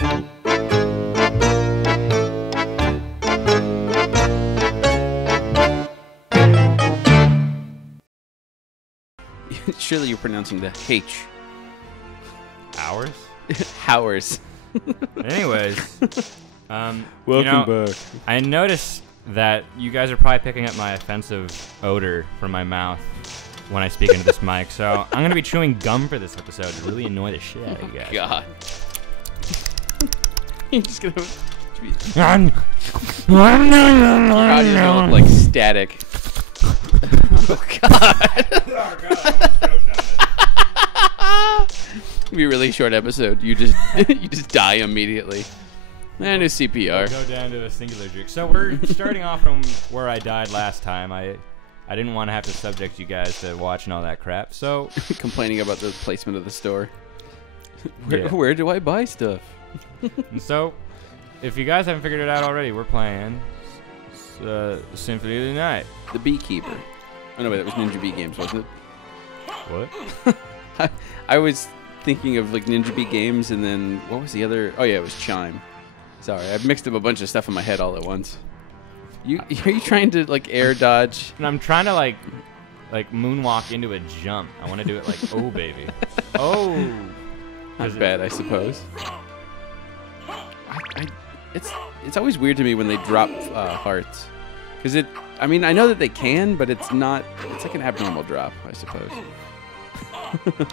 Surely you're pronouncing the H. Hours? Howers. Anyways, Welcome back. I noticed that you guys are probably picking up my offensive odor from my mouth when I speak into this mic, so I'm gonna be chewing gum for this episode to really annoy the shit out of you guys. God. You're just gonna. Your Audio's gonna look like static. Oh God. It'll be a really short episode. You just die immediately. And a CPR. Go down to a singular jerk. So we're starting off from where I died last time. I didn't want to have to subject you guys to watching all that crap. So complaining about the placement of the store. Yeah. Where do I buy stuff? And so, if you guys haven't figured it out already, we're playing Symphony of the Night. The Beekeeper. Oh no, wait, that was Ninja Bee Games, wasn't it? What? I was thinking of like Ninja Bee Games, and then what was the other? Oh yeah, it was Chime. Sorry, I've mixed up a bunch of stuff in my head all at once. Are you trying to like air dodge? And I'm trying to like moonwalk into a jump. I want to do it like, oh baby, oh. Not bad, I suppose. It's always weird to me when they drop hearts, because I mean, I know that they can, but it's not. It's like an abnormal drop, I suppose.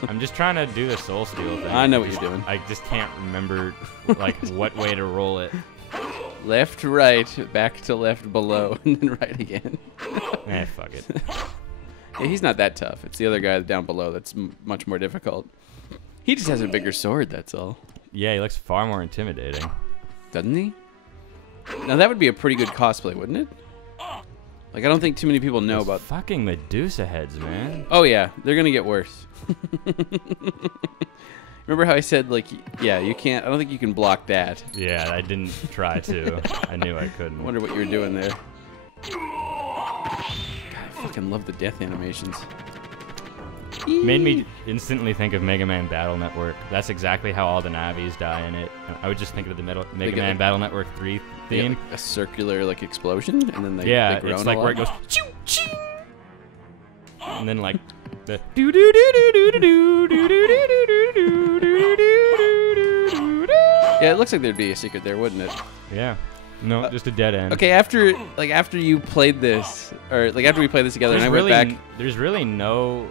I'm just trying to do the soul steal thing. I know what you're doing. I just can't remember like what way to roll it. Left, right, back to left, below, and then right again. Fuck it. Yeah, he's not that tough. It's the other guy down below that's much more difficult. He just has a bigger sword, that's all. Yeah, he looks far more intimidating. Doesn't he? Now that would be a pretty good cosplay, wouldn't it? Like, I don't think too many people know about... fucking Medusa heads, man. Oh, yeah. They're going to get worse. Remember how I said, like, yeah, you can't... I don't think you can block that. Yeah, I didn't try to. I knew I couldn't. I wonder what you were doing there. God, I fucking love the death animations. Made me instantly think of Mega Man Battle Network. That's exactly how all the Navis die in it. I would just think of the Mega Man Battle Network 3 theme. Like a circular, like, explosion, and then they groan it's like a lot. where it goes choo choo, and then like the do do do do do do do do do do do do do. Yeah, it looks like there'd be a secret there, wouldn't it? Yeah. No, just a dead end. Okay, after you played this, or like after we played this together, and I went back. There's really no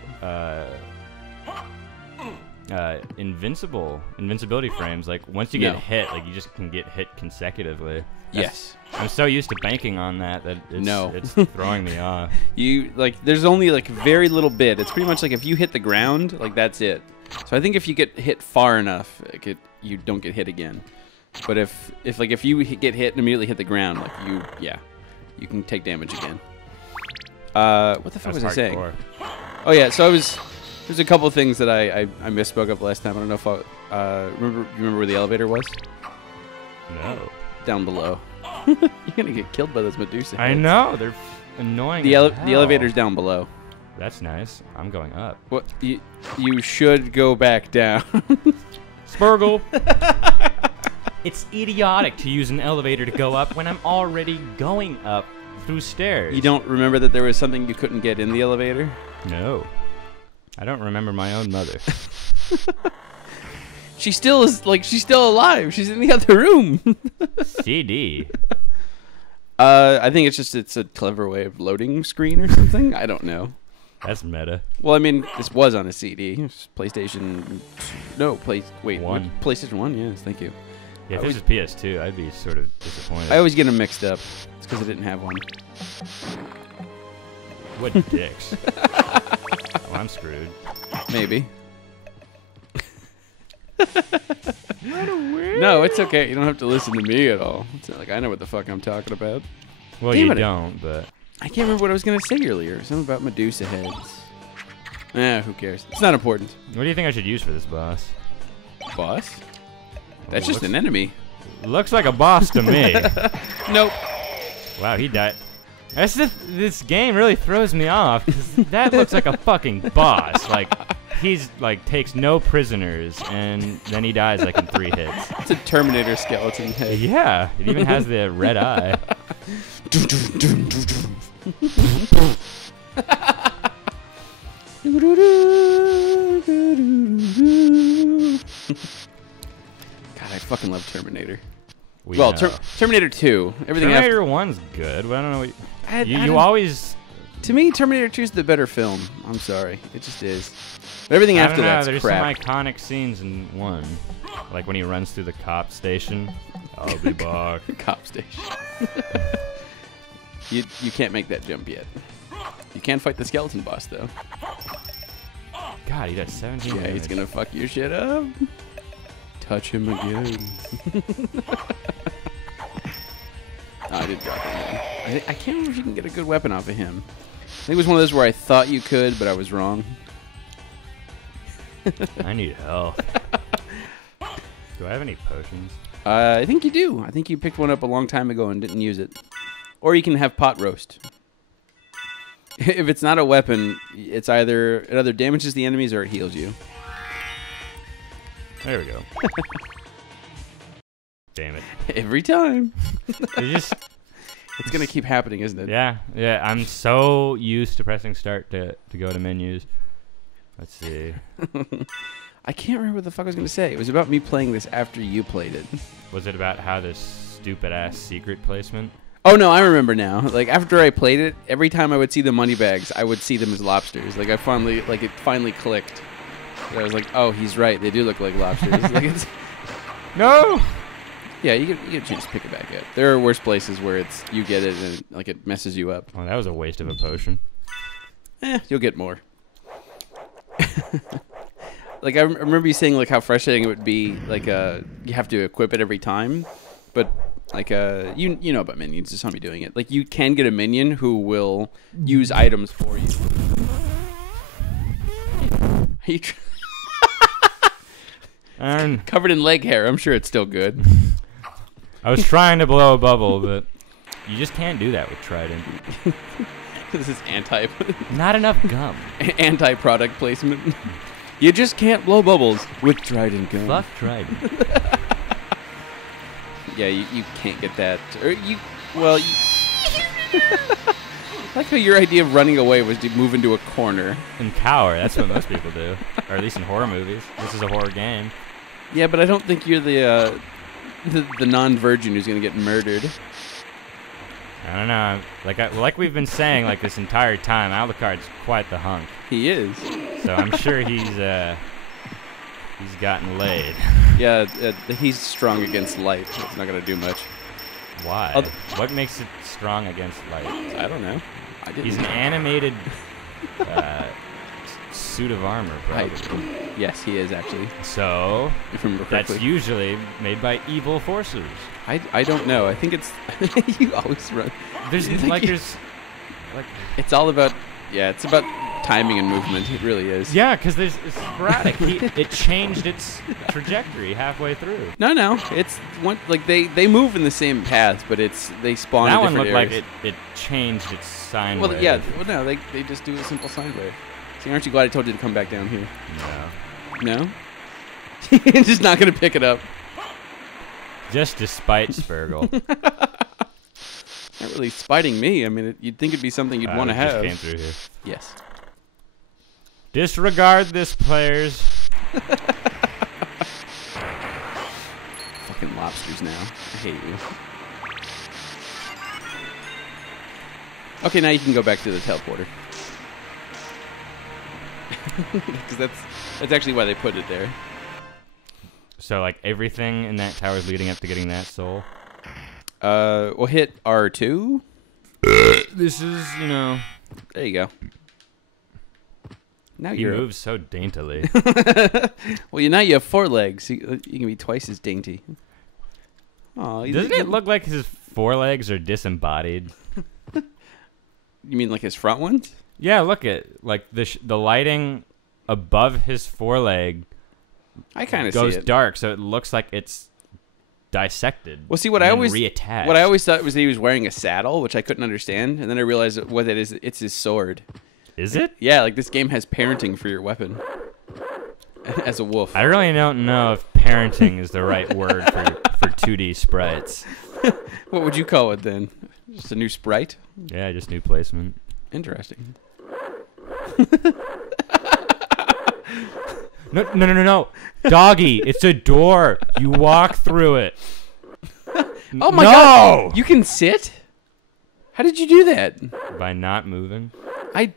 invincibility frames. Like once you get hit, like you just can get hit consecutively. Yes. I'm so used to banking on that it's throwing me off. There's only like very little bit. It's pretty much like if you hit the ground, like that's it. So I think if you get hit far enough, like you don't get hit again. But if you get hit and immediately hit the ground, like you can take damage again. What the fuck was I saying? Oh yeah, so there's a couple of things that I misspoke up last time. I don't know if remember where the elevator was? No. Down below. You're gonna get killed by those Medusa heads. I know, they're annoying. The elevator's down below. That's nice. I'm going up. What you should go back down. Spurgle. It's idiotic to use an elevator to go up when I'm already going up through stairs. You don't remember that there was something you couldn't get in the elevator? No. I don't remember my own mother. She's still alive. She's in the other room. CD. I think it's a clever way of loading screen or something. I don't know. That's meta. Well, I mean, this was on a CD. It was PlayStation. No, One. PlayStation 1. Yes, thank you. Yeah, if this was PS2, I'd be sort of disappointed. I always get them mixed up. It's because I didn't have one. What dicks. Well, I'm screwed. Maybe. No, it's okay. You don't have to listen to me at all. It's not like I know what the fuck I'm talking about. Well, you don't, but... I can't remember what I was going to say earlier. Something about Medusa heads. Who cares? It's not important. What do you think I should use for this boss? Boss? That's just an enemy. Looks like a boss to me. Nope. Wow, he died. This game really throws me off, because that looks like a fucking boss. Like, he's like takes no prisoners, and then he dies like in 3 hits. It's a Terminator skeleton head. Yeah, it even has the red eye. God, I fucking love Terminator. We Well, know. Terminator 2. Everything Terminator 1's good, but I don't know what I you don't- always. To me, Terminator 2 is the better film. I'm sorry, it just is. But everything I after don't know, that's there's crap. some iconic scenes in 1, like when he runs through the cop station. I'll be back. Cop station. you can't make that jump yet. You can fight the skeleton boss though. God, he does 17 Yeah, he's damage. gonna fuck your shit up. Touch him again. Oh, I did drop him. I can't remember if you can get a good weapon off of him. I think it was one of those where I thought you could, but I was wrong. I need help. Do I have any potions? I think you do. I think you picked one up a long time ago and didn't use it. Or you can have pot roast. If it's not a weapon, it either damages the enemies or it heals you. There we go. Damn it. Every time. It's gonna keep happening, isn't it? Yeah. I'm so used to pressing start to go to menus. Let's see. I can't remember what the fuck I was gonna say. It was about me playing this after you played it. Was it about how this stupid ass secret placement? Oh no, I remember now. Like after I played it, every time I would see the money bags, I would see them as lobsters. Like it finally clicked. I was like, oh, he's right. They do look like lobsters. No. Yeah, you get a chance to pick it back up. There are worse places where you get it and it messes you up. Oh, that was a waste of a potion. You'll get more. Like I remember you saying like how frustrating it would be. Like you have to equip it every time, but like you know about minions. You saw me doing it. Like you can get a minion who will use items for you. Covered in leg hair. I'm sure it's still good. I was trying to blow a bubble, but you just can't do that with Trident. This is Not enough gum. anti-product placement. You just can't blow bubbles with Trident gum. Fuck Trident. Yeah, you can't get that. Or like how your idea of running away was to move into a corner. And cower. That's what most people do. Or at least in horror movies. This is a horror game. Yeah, but I don't think you're the non-virgin who's gonna get murdered. I don't know. Like we've been saying like this entire time, Alucard's quite the hunk. He is. So I'm sure he's gotten laid. Yeah, he's strong against light. So it's not gonna do much. Why? What makes it strong against light? I don't know. He's an animated suit of armor, probably. Yes, he is actually. So if I remember correctly. that's usually made by evil forces. I don't know. I think it's you always run. There's it's all about it's about timing and movement. It really is. Yeah, because it's sporadic. It changed its trajectory halfway through. No, it's one like they move in the same path, but they spawn. That in one different looked areas. like it changed its sine Well, wave. yeah. Well, no, they just do a simple sine wave. See, aren't you glad I told you to come back down here? No. No. You're just not gonna pick it up. Just despite Spurgle. Not really spiting me. I mean, you'd think it'd be something you'd want to have. Just came through here. Yes. Disregard this, players. Fucking lobsters now. I hate you. Okay, now you can go back to the teleporter. Because that's actually why they put it there. So, like, everything in that tower is leading up to getting that soul? We'll hit R2. This is, There you go. Now he moves so daintily. Well, now you have 4 legs. You can be twice as dainty. Oh, Doesn't it look like his forelegs are disembodied? You mean like his front ones? Yeah, look at the lighting above his foreleg. I kind of see goes it. dark, so it looks like it's dissected. Well, see, what I always reattached. thought was that he was wearing a saddle, which I couldn't understand, and then I realized what it is. It's his sword. Is it? Yeah, like this game has parenting for your weapon. as a wolf. I really don't know if parenting is the right word for 2D sprites. What would you call it then? Just a new sprite? Yeah, just new placement. Interesting. No. Doggy, it's a door. You walk through it. Oh my god! You can sit? How did you do that? By not moving. I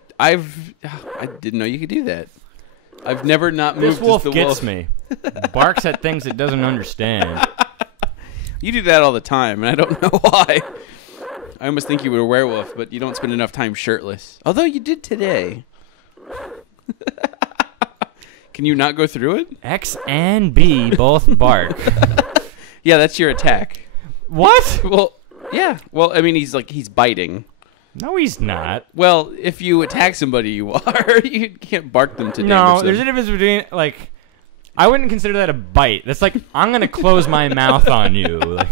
didn't know you could do that. I've never not moved. This wolf as the gets wolf. me. Barks at things it doesn't understand. You do that all the time, and I don't know why. I almost think you were a werewolf, but you don't spend enough time shirtless. Although you did today. Can you not go through it? X and B both bark. Yeah, that's your attack. What? Well, yeah. Well, I mean, he's biting. No, he's not. Well, if you attack somebody, you are. You can't bark them to damage No, them. there's a difference between, like, I wouldn't consider that a bite. That's like, I'm going to close my mouth on you. Like,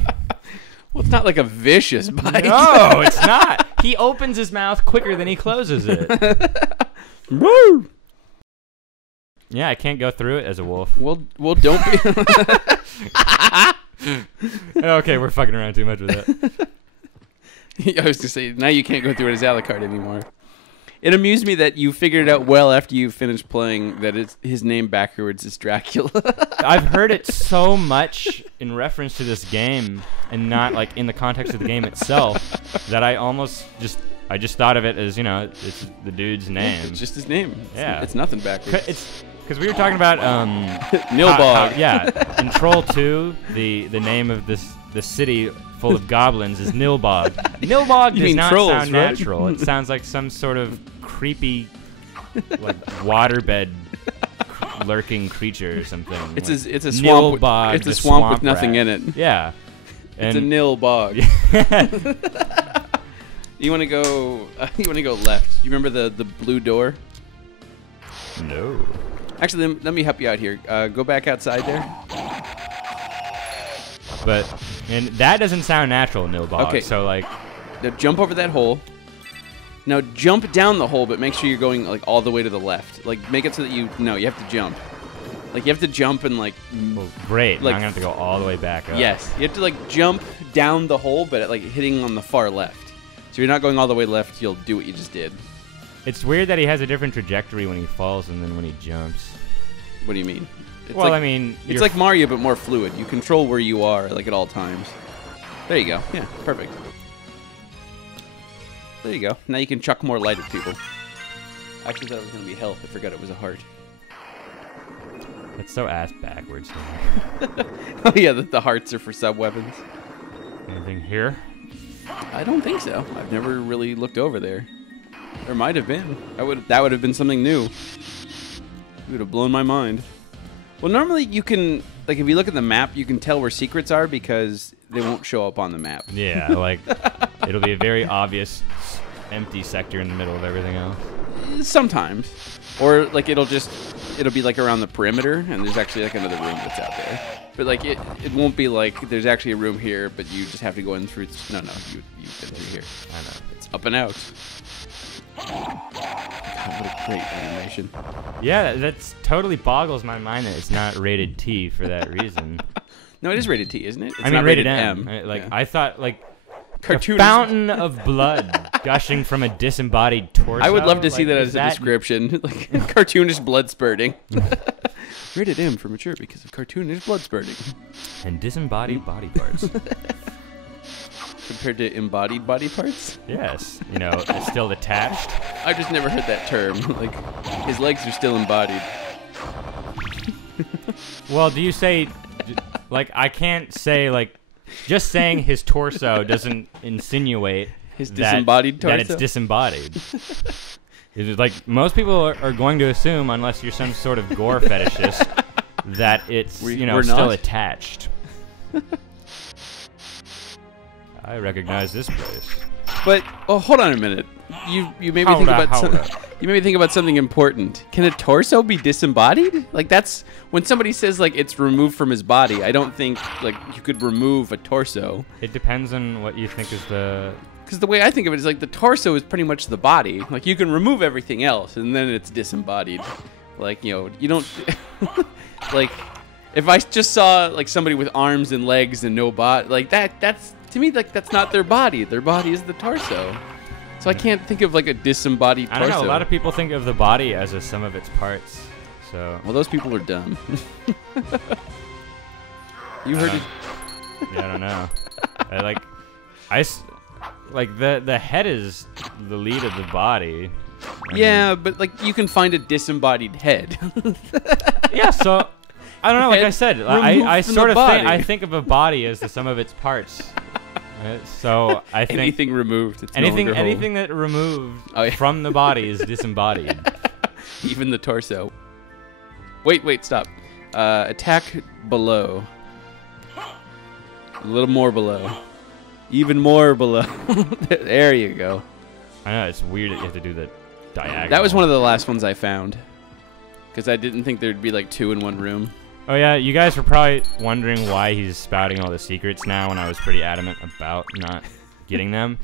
well, it's not like a vicious bite. no, it's not. He opens his mouth quicker than he closes it. Woo! Yeah, I can't go through it as a wolf. Well, don't be. Okay, we're fucking around too much with that. I was to say, now you can't go through it as Alucard anymore. It amused me that you figured out well after you finished playing that his name backwards is Dracula. I've heard it so much in reference to this game and not like in the context of the game itself that I just thought of it as, it's the dude's name. It's just his name. Yeah. It's nothing backwards. It's because we were talking about Nilbog. Yeah, in Troll 2, the name of the city full of goblins is Nilbog. Nilbog does not trolls, sound right? natural. It sounds like some sort of creepy, like waterbed lurking creature or something. It's like a swamp. Nilbog, It's a the swamp with nothing rat. in it. Yeah, It's a Nilbog. You want to go? You want to go left? You remember the blue door? No. Actually, let me help you out here. Go back outside there. And that doesn't sound natural, Nilbog. Okay. So like, Now jump over that hole. Now jump down the hole, but make sure you're going like all the way to the left. Like make it so that you have to jump. Like you have to jump and like. well, great. Like, I'm gonna have to go all the way back up. Yes, you have to like jump down the hole, but like hitting on the far left. So you're not going all the way left. You'll do what you just did. It's weird that he has a different trajectory when he falls and then when he jumps. What do you mean? It's Well, like, I mean, it's like Mario, but more fluid. You control where you are, like at all times. There you go. Yeah, perfect. There you go. Now you can chuck more light at people. I actually thought it was going to be health. I forgot it was a heart. It's so ass backwards. Oh yeah, the hearts are for sub-weapons. Anything here? I don't think so. I've never really looked over there. There might have been. That would have been something new. It would have blown my mind. Well, normally you can, like, if you look at the map, you can tell where secrets are because they won't show up on the map. Yeah, like, it'll be a very obvious empty sector in the middle of everything else. Sometimes. Or, like, it'll be, like, around the perimeter, and there's actually, like, another room that's out there. But, like, it won't be, like, there's actually a room here, but you just have to go in through. No, you've been through here. I know. It's up and out. God, what a great animation. Yeah, that's totally boggles my mind that it's not rated T for that reason. No, it is rated T, isn't it? It's I mean, not rated M. Yeah. I thought, like, Cartoonish. a fountain of blood gushing from a disembodied torso. I would love to see like, that as a description. Like, cartoonish blood spurting. Rated M for mature because of cartoonish blood spurting. And disembodied body parts. Compared to embodied body parts? Yes. It's still attached. I've just never heard that term. Like, his legs are still embodied. Well, do you say, like, I can't say, like, just saying his torso doesn't insinuate his disembodied torso? that it's disembodied. It's like, most people are going to assume, unless you're some sort of gore fetishist, that it's, we're still not? attached. I recognize this place. But hold on a minute. You made me think about you made me think about something important. Can a torso be disembodied? Like that's when somebody says like it's removed from his body. I don't think like you could remove a torso. It depends on what you think is the. Because the way I think of it is like the torso is pretty much the body. Like you can remove everything else and then it's disembodied. Like, you know, you don't like if I just saw like somebody with arms and legs and no body, like that's to me like that's not their body. Their body is the torso. So I can't think of like a disembodied torso. I don't know. A lot of people think of the body as a sum of its parts. So. Well, those people are dumb. You heard it. Yeah, I don't know. Like the head is the lead of the body. Yeah, but like you can find a disembodied head. Yeah, so I don't know. Like I said, I sort of think of a body as the sum of its parts. So I think anything removed, it's anything that removed from the body is disembodied. Even the torso. Wait, stop. Attack below. A little more below. Even more below. There you go. I know, it's weird that you have to do the diagonal. That was one of the last ones I found. Because I didn't think there'd be like 2 in one room. Oh yeah, you guys were probably wondering why he's spouting all the secrets now when I was pretty adamant about not getting them.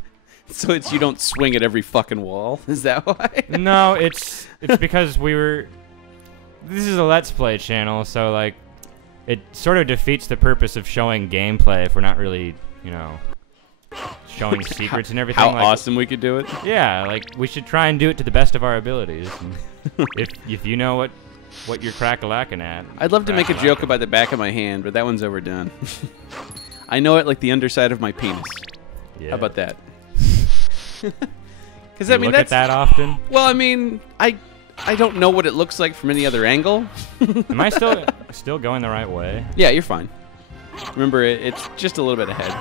So it's you don't swing at every fucking wall? Is that why? No, it's because we were... This is a Let's Play channel, so like it sort of defeats the purpose of showing gameplay if we're not really, you know, showing secrets and everything. How like, awesome we could do it. Yeah, like we should try and do it to the best of our abilities. And if you know what you're crack-a-lacking at. I'd love to make a joke about the back of my hand, but that one's overdone. I know it like the underside of my penis. Yeah. How about that? Because I mean, look at that often. Well, I mean, I don't know what it looks like from any other angle. Am I still going the right way? Yeah, you're fine. Remember, it's just a little bit ahead.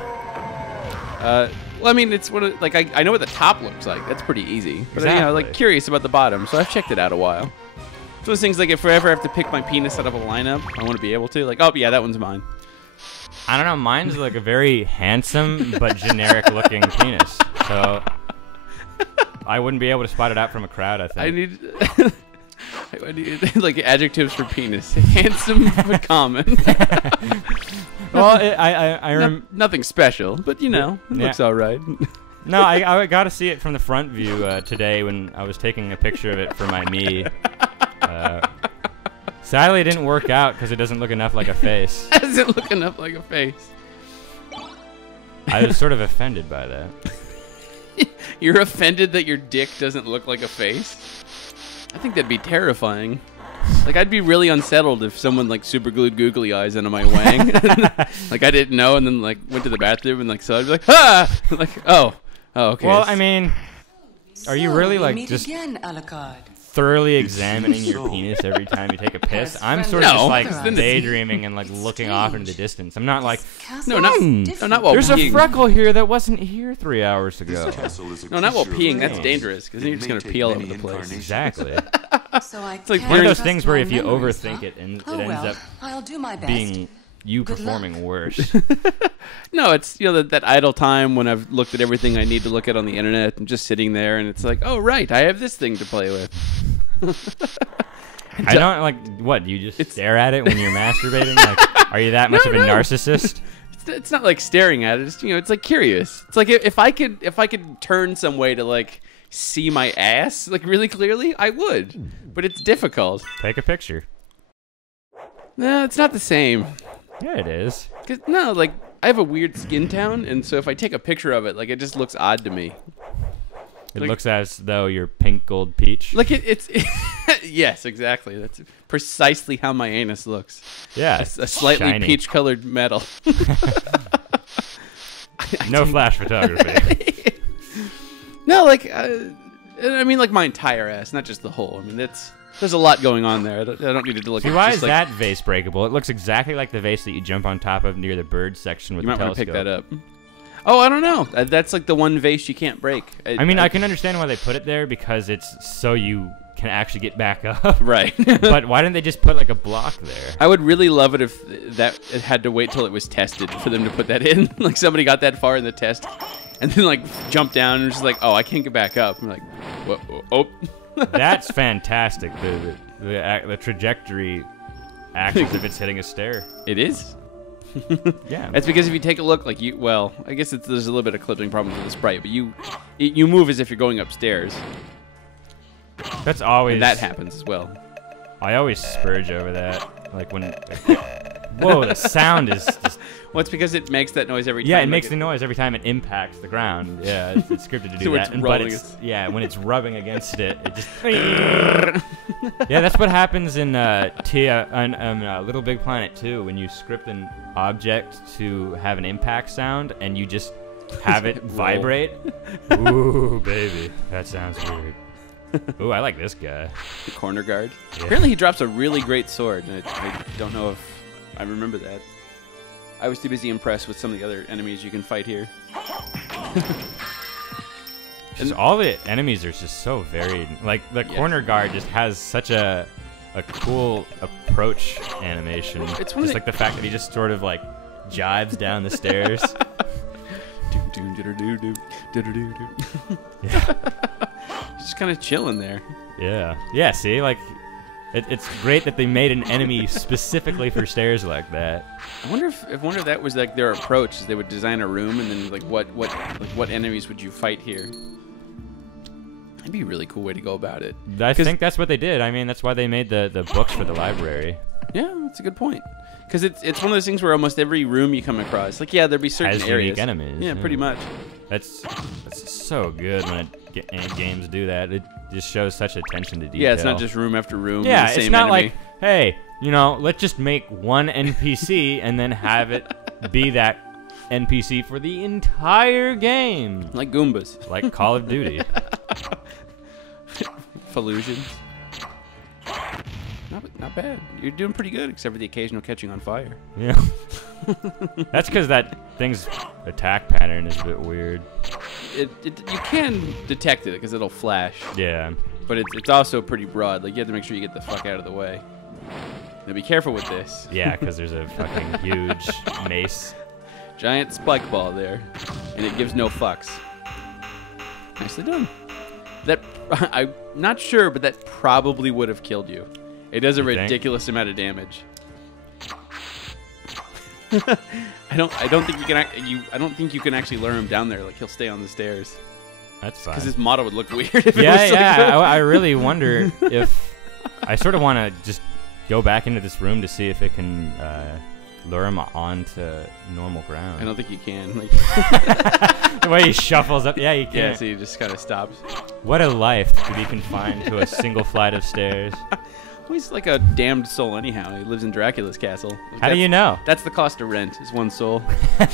Well, I mean, it's like I know what the top looks like. That's pretty easy. But exactly. you know, like curious about the bottom, so I've checked it out a while. It's those things like if I ever have to pick my penis out of a lineup, I want to be able to. Like, oh yeah, that one's mine. I don't know. Mine's like a very handsome but generic-looking penis. So I wouldn't be able to spot it out from a crowd, I think. I need like adjectives for penis. Handsome but common. Well, nothing special, but you know, it looks all right. No, I got to see it from the front view today when I was taking a picture of it for my me. Sadly, it didn't work out because it doesn't look enough like a face. Doesn't look enough like a face. I was sort of offended by that. You're offended that your dick doesn't look like a face? I think that'd be terrifying. Like, I'd be really unsettled if someone, like, super glued googly eyes into my wang. Like, I didn't know, and then, like, went to the bathroom and, like, so I'd be like, ah! Like, oh, okay. Well, I mean, are you really, like, meet just again, Alucard. thoroughly examining your penis every time you take a piss? I'm sort of just, like, daydreaming and, like, looking off into the distance. I'm not like, no, not while there's peeing. a freckle here that wasn't here 3 hours ago. No, not while peeing. That's dangerous, because then you're just going to pee all over the place. Exactly. So I It's like One of those trust things where my if you memories, overthink huh? it, and Oh, it ends well, up I'll do my best. being you Good performing worse. No, it's, you know, that idle time when I've looked at everything I need to look at on the internet and just sitting there, and it's like, oh, right, I have this thing to play with. I don't, like, what, you just stare at it when you're masturbating? Like, are you that much of a narcissist? It's not like staring at it. It's, you know, it's like curious. It's like if I could turn some way to like see my ass like really clearly, I would. But it's difficult. Take a picture. No, it's not the same. Yeah, it is. 'Cause, no, like I have a weird skin tone, and so if I take a picture of it, like it just looks odd to me. It Like- looks as though you're pink gold peach. Like it's yes, exactly. That's precisely how my anus looks. Yeah, A slightly shiny. peach-colored metal. No flash photography. No, like I mean, like my entire ass, not just the whole. I mean, there's a lot going on there. I don't need to look. See, at why just is like, that vase breakable? It looks exactly like the vase that you jump on top of near the bird section with You the might want to telescope. pick that up. Oh, I don't know. That's like the one vase you can't break. I mean, I can understand why they put it there because it's so you can actually get back up. Right. But why didn't they just put like a block there? I would really love it if it had to wait till it was tested for them to put that in. Like somebody got that far in the test, and then like jumped down and was just like, oh, I can't get back up. I'm like, what? Oh. That's fantastic. The trajectory actions if it's hitting a stair. It is. Yeah. That's because if you take a look, like well, I guess there's a little bit of clipping problems with the sprite, but you move as if you're going upstairs. That's always And that happens as well. I always spurge over that. Like when. Whoa, the sound is just. Well, it's because it makes that noise every time. Yeah, it makes the noise every time it impacts the ground. Yeah, it's scripted to do So that. it's But it's, yeah, when it's rubbing against it, it just. Yeah, that's what happens in Little Big Planet 2 when you script an object to have an impact sound and you just have it vibrate. Ooh, baby, that sounds weird. Ooh, I like this guy. The corner guard. Yeah. Apparently he drops a really great sword, and I don't know if I remember that. I was too busy impressed with some of the other enemies you can fight here. Just all the enemies are just so varied. Like the corner guard just has such a cool approach animation. It's just like the fact that he just sort of like jives down the stairs. He's just kind of chilling there. Yeah. Yeah, see, like it's great that they made an enemy specifically for stairs like that. I wonder if that was like their approach. Is they would design a room and then like what enemies would you fight here? That'd be a really cool way to go about it. I think that's what they did. I mean, that's why they made the books for the library. Yeah, that's a good point. Because it's one of those things where almost every room you come across, like there'd be certain Has areas. unique enemies. Yeah, pretty much. That's so good when games do that. It just shows such attention to detail. Yeah, it's not just room after room. Yeah, with the same it's not enemy. like, hey, let's just make one NPC and then have it be that NPC for the entire game. Like Goombas. Like Call of Duty. Falusions. Not bad. You're doing pretty good, except for the occasional catching on fire. Yeah. That's because that thing's attack pattern is a bit weird. You can detect it because it'll flash. Yeah. But it's also pretty broad. Like you have to make sure you get the fuck out of the way. Now be careful with this. Yeah, because there's a fucking huge mace. Giant spike ball there, and it gives no fucks. Nicely done. That I'm not sure, but that probably would have killed you. It does a ridiculous amount of damage. I don't think you can. I don't think you can actually lure him down there. Like he'll stay on the stairs. That's fine. Because his model would look weird. If it was Yeah. I really wonder if I sort of want to just go back into this room to see if it can lure him onto normal ground. I don't think you can. Like, the way he shuffles up. Yeah, you can't. yeah, so he just kind of stops. What a life to be confined to a single flight of stairs. Well, he's like a damned soul anyhow. He lives in Dracula's castle. How do you know? That's the cost of rent, is one soul. I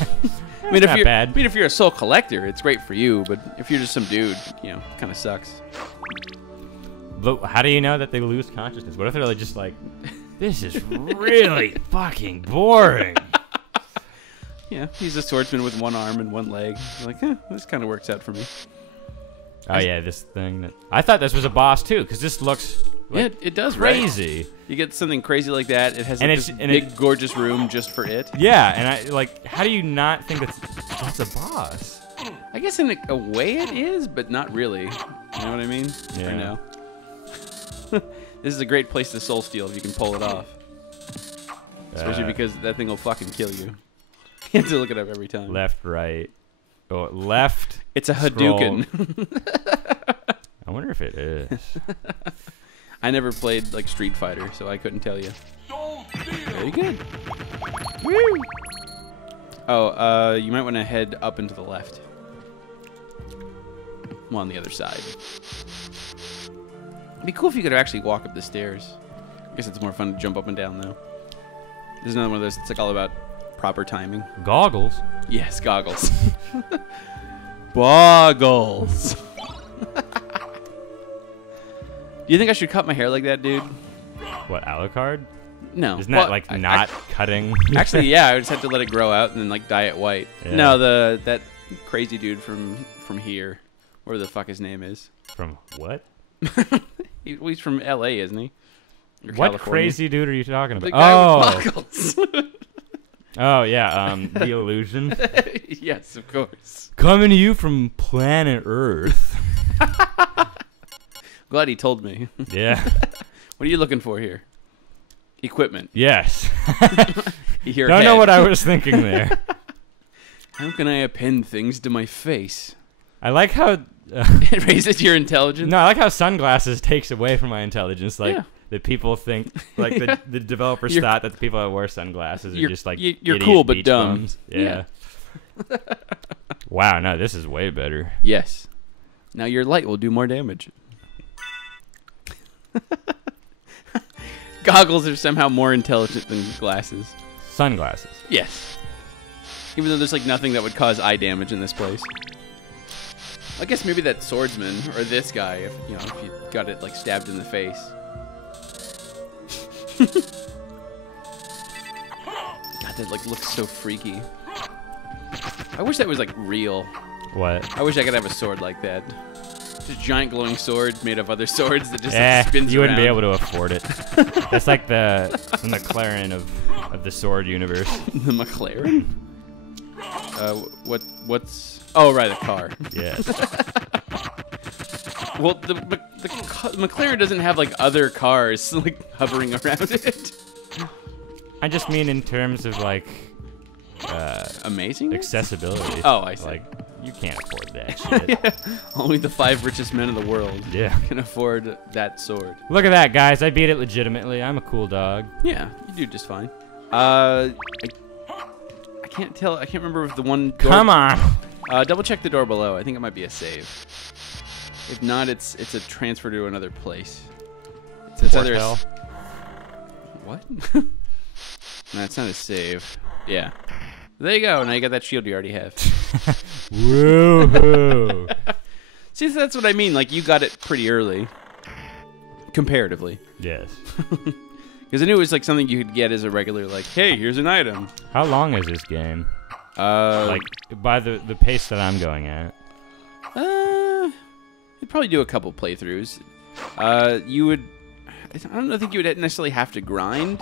mean, not bad. I mean, if you're a soul collector, it's great for you. But if you're just some dude, it kind of sucks. But how do you know that they lose consciousness? What if they're just like, this is really fucking boring? Yeah, he's a swordsman with one arm and one leg. You're like, this kind of works out for me. Oh yeah, this thing. I thought this was a boss too, because this looks like it does crazy. Right? You get something crazy like that. It has and like this big, gorgeous room just for it. Yeah, and I like. How do you not think that's a boss? I guess in a way it is, but not really. You know what I mean? Yeah. I know. This is a great place to soul steal if you can pull it off. Especially because that thing will fucking kill you. You have to look it up every time. Left, right. Oh, left. It's a Hadouken. I wonder if it is. I never played like Street Fighter, so I couldn't tell you. Very good. Woo! Oh, you might want to head up and to the left. Well, on the other side. It'd be cool if you could actually walk up the stairs. I guess it's more fun to jump up and down, though. There's another one of those that's like all about proper timing. Goggles? Yes, goggles. Boggles. Do you think I should cut my hair like that, dude? What, Alucard? No. Isn't that like not cutting? Actually, yeah, I just have to let it grow out and then like dye it white. Yeah. No, that crazy dude from here, where the fuck his name is. From what? He's from L.A., isn't he? Or What California. crazy dude are you talking about? The guy with goggles. Oh yeah, The Illusion. Yes, of course. Coming to you from planet Earth. Glad he told me. Yeah. What are you looking for here? Equipment. Yes. Your Don't head. know what I was thinking there. How can I append things to my face? I like how. It raises your intelligence. No, I like how sunglasses takes away from my intelligence. Like, Yeah. that people think, like the developers thought that the people that wear sunglasses are just like you're idiot cool but beach dumb. bums. Yeah. Wow, no, this is way better. Yes. Now your light will do more damage. Goggles are somehow more intelligent than glasses. Sunglasses. Yes. Even though there's like nothing that would cause eye damage in this place. I guess maybe that swordsman or this guy, if you got it like stabbed in the face. God, that like looks so freaky. I wish that was like real. What? I wish I could have a sword like that. Just a giant glowing sword made of other swords that just like, spins you wouldn't be around. able to afford it. That's like the McLaren of the sword universe. The McLaren? What's... Oh, right, a car. Yeah. Well, the McLaren doesn't have, like, other cars, like, hovering around it. I just mean in terms of, like... Amazing? accessibility. Oh, I see. Like, you can't afford that shit. Yeah. Only the 5 richest men in the world Yeah. can afford that sword. Look at that, guys. I beat it legitimately. I'm a cool dog. Yeah, you do just fine. I can't tell. I can't remember if the one door... Come on. Double check the door below. I think it might be a save. If not, it's a transfer to another place. It's Fourth either hell. What? No, it's not a save. Yeah. There you go. Now you got that shield you already have. Woohoo. See, that's what I mean. Like, you got it pretty early. Comparatively. Yes. Because I knew it was like something you could get as a regular, like, hey, here's an item. How long is this game? Like, By the pace that I'm going at. you'd probably do a couple playthroughs. You would... I don't think you would necessarily have to grind,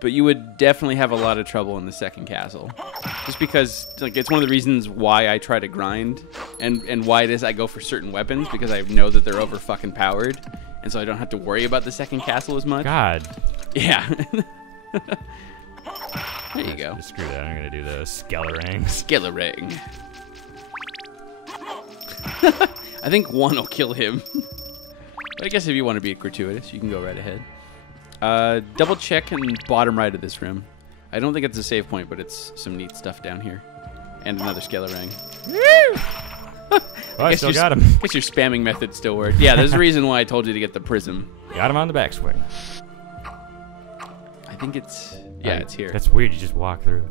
but you would definitely have a lot of trouble in the second castle. Just because, like, it's one of the reasons why I try to grind, and why it is I go for certain weapons, because I know that they're over fucking powered, and so I don't have to worry about the second castle as much. God. Yeah. There you go. Screw that. I'm going to do the Skellerang. Skillering. I think one will kill him. But I guess if you want to be gratuitous, you can go right ahead. Double check in bottom right of this room. I don't think it's a save point, but it's some neat stuff down here. And another Skellerang. Oh, I still got him. I guess your spamming method still worked. Yeah, there's a reason why I told you to get the prism. Got him on the backswing. I think it's... Yeah, it's here. That's weird. You just walk through.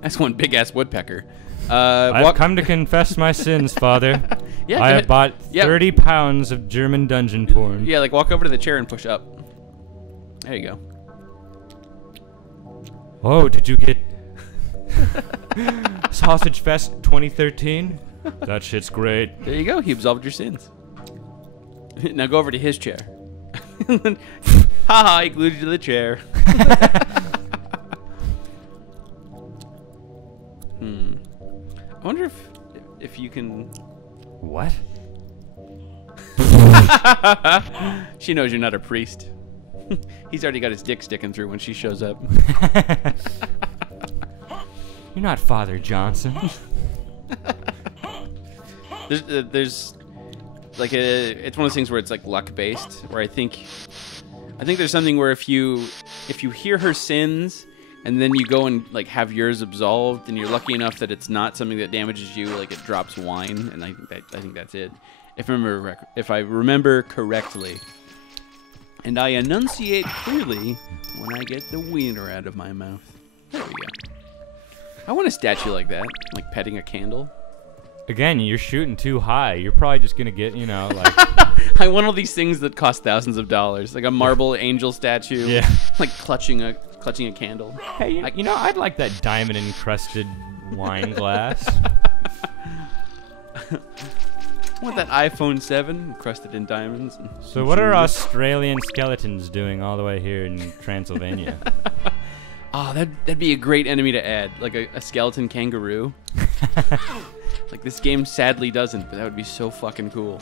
That's one big-ass woodpecker. I've come to confess my sins, Father. Yeah, I go have ahead. bought Yep. 30 pounds of German dungeon porn. Yeah, like walk over to the chair and push up. There you go. Oh, did you get Sausage Fest 2013? That shit's great. There you go. He absolved your sins. Now go over to his chair. Haha, he glued you to the chair. I wonder if you can... What? She knows you're not a priest. He's already got his dick sticking through when she shows up. You're not Father Johnson. There's like it's one of those things where it's like luck based, where I think there's something where if you hear her sins and then you go and like have yours absolved, and you're lucky enough that it's not something that damages you, like it drops wine, and I think that's it. If I remember correctly, and I enunciate clearly when I get the wiener out of my mouth. There we go. I want a statue like that, like petting a candle. Again, you're shooting too high. You're probably just gonna get, like... I want all these things that cost thousands of dollars, like a marble angel statue, Yeah. like clutching a candle. Hey, I'd like that diamond encrusted wine glass. I want that iPhone 7 encrusted in diamonds. So what are Australian skeletons doing all the way here in Transylvania? Oh, that'd be a great enemy to add, like a skeleton kangaroo. Like this game sadly doesn't, but that would be so fucking cool.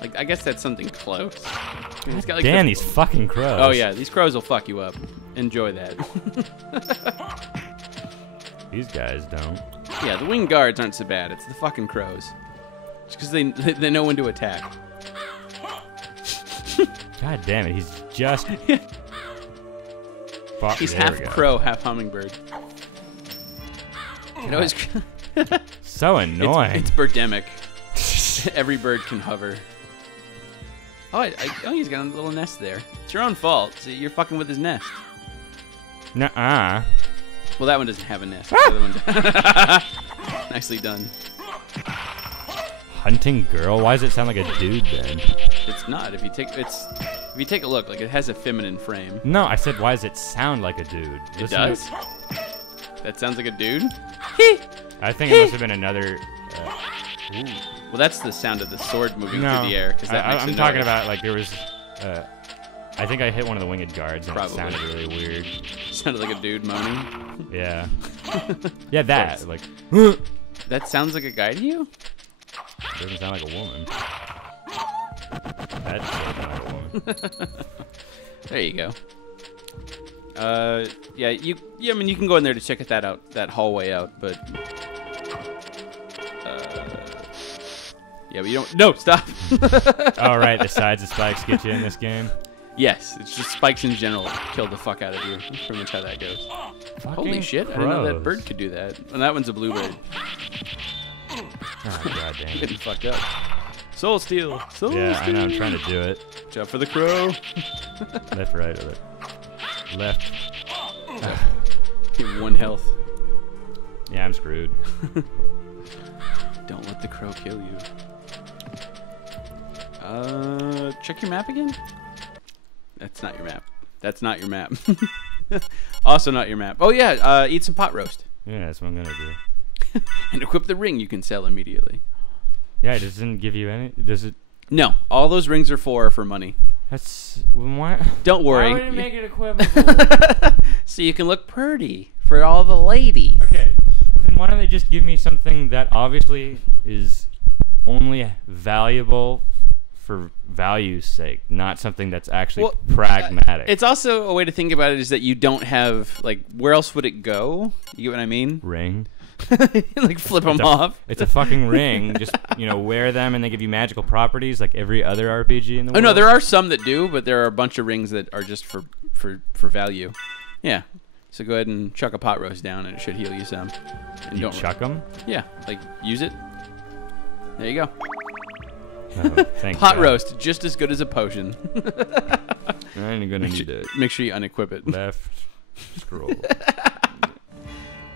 Like I guess that's something close. I mean, it's got, like, Damn, these fucking crows. Oh yeah, these crows will fuck you up. Enjoy that. These guys don't. Yeah, the winged guards aren't so bad. It's the fucking crows. Just because they know when to attack. God damn it, he's just... Fuck, He's there half we go. crow, half hummingbird. It always... So annoying. It's birdemic. Every bird can hover. Oh, oh, he's got a little nest there. It's your own fault. See, you're fucking with his nest. Nuh-uh. Well, that one doesn't have a nest. The other one does. Nicely done. Hunting girl? Why does it sound like a dude then? It's not. If you take a look, like it has a feminine frame. No, I said why does it sound like a dude? It Listen to- does. That sounds like a dude. I think it must have been another... Ooh. Well, that's the sound of the sword moving No, through the air. Because that makes a I'm talking noise. about like there was... I think I hit one of the winged guards and Probably. it sounded really weird. Sounded like a dude moaning. Yeah. Yeah, that. Like... That sounds like a guy to you? Doesn't sound like a woman. That doesn't sound like a woman. There you go. Yeah, I mean, you can go in there to check that out, that hallway out, but yeah, but you don't. No, stop. Oh right, the sides of spikes get you in this game. Yes, it's just spikes in general kill the fuck out of you. That's pretty much how that goes. Holy Fucking shit! I didn't know that crows. bird could do that. And that one's a bluebird. Oh god damn it. Getting fucked up. Soul steal. Soul Yeah, steal. I know. I'm trying to do it. Jump for the crow. Left, right, or left. Give him 1 health. Yeah, I'm screwed. Don't let the crow kill you. Check your map again? That's not your map. That's not your map. Also not your map. Oh yeah, eat some pot roast. Yeah, that's what I'm gonna do. And equip the ring you can sell immediately. Yeah, it doesn't give you any. Does it? No, all those rings are for money. That's why. Don't worry. Why would it make it equivalent? So you can look pretty for all the ladies. Okay, then why don't they just give me something that obviously is only valuable for value's sake, not something that's actually pragmatic. It's also a way to think about it is that you don't have, like, where else would it go? You get what I mean? ring. Like flip them off. It's a fucking ring. Just, wear them and they give you magical properties like every other RPG in the Oh world. no, there are some that do, but there are a bunch of rings that are just for value. Yeah. So go ahead and chuck a pot roast down, and it should heal you some. And You chuck them? Yeah, like use it. There you go. Oh, thank Pot God. roast, just as good as a potion. I'm gonna need it. Make sure you unequip it. Left scroll.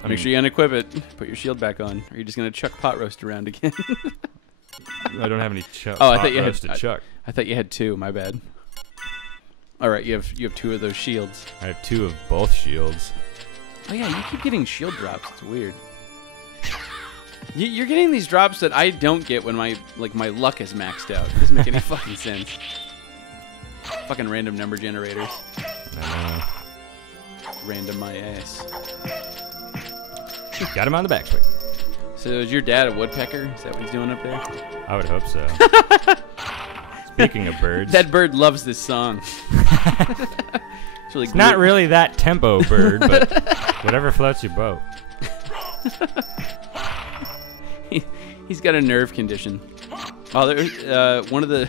Make sure you unequip it. Put your shield back on. Or are you just gonna chuck pot roast around again? I don't have any Oh, I thought you had to chuck. I thought you had 2. My bad. All right, you have 2 of those shields. I have 2 of both shields. Oh yeah, you keep getting shield drops. It's weird. You're getting these drops that I don't get when my luck is maxed out. It doesn't make any fucking sense. Fucking random number generators. Random my ass. Got him on the back swing. So is your dad a woodpecker? Is that what he's doing up there? I would hope so. Speaking of birds, That bird loves this song. It's really not really that tempo bird, but whatever floats your boat. He's got a nerve condition. Oh, one of the...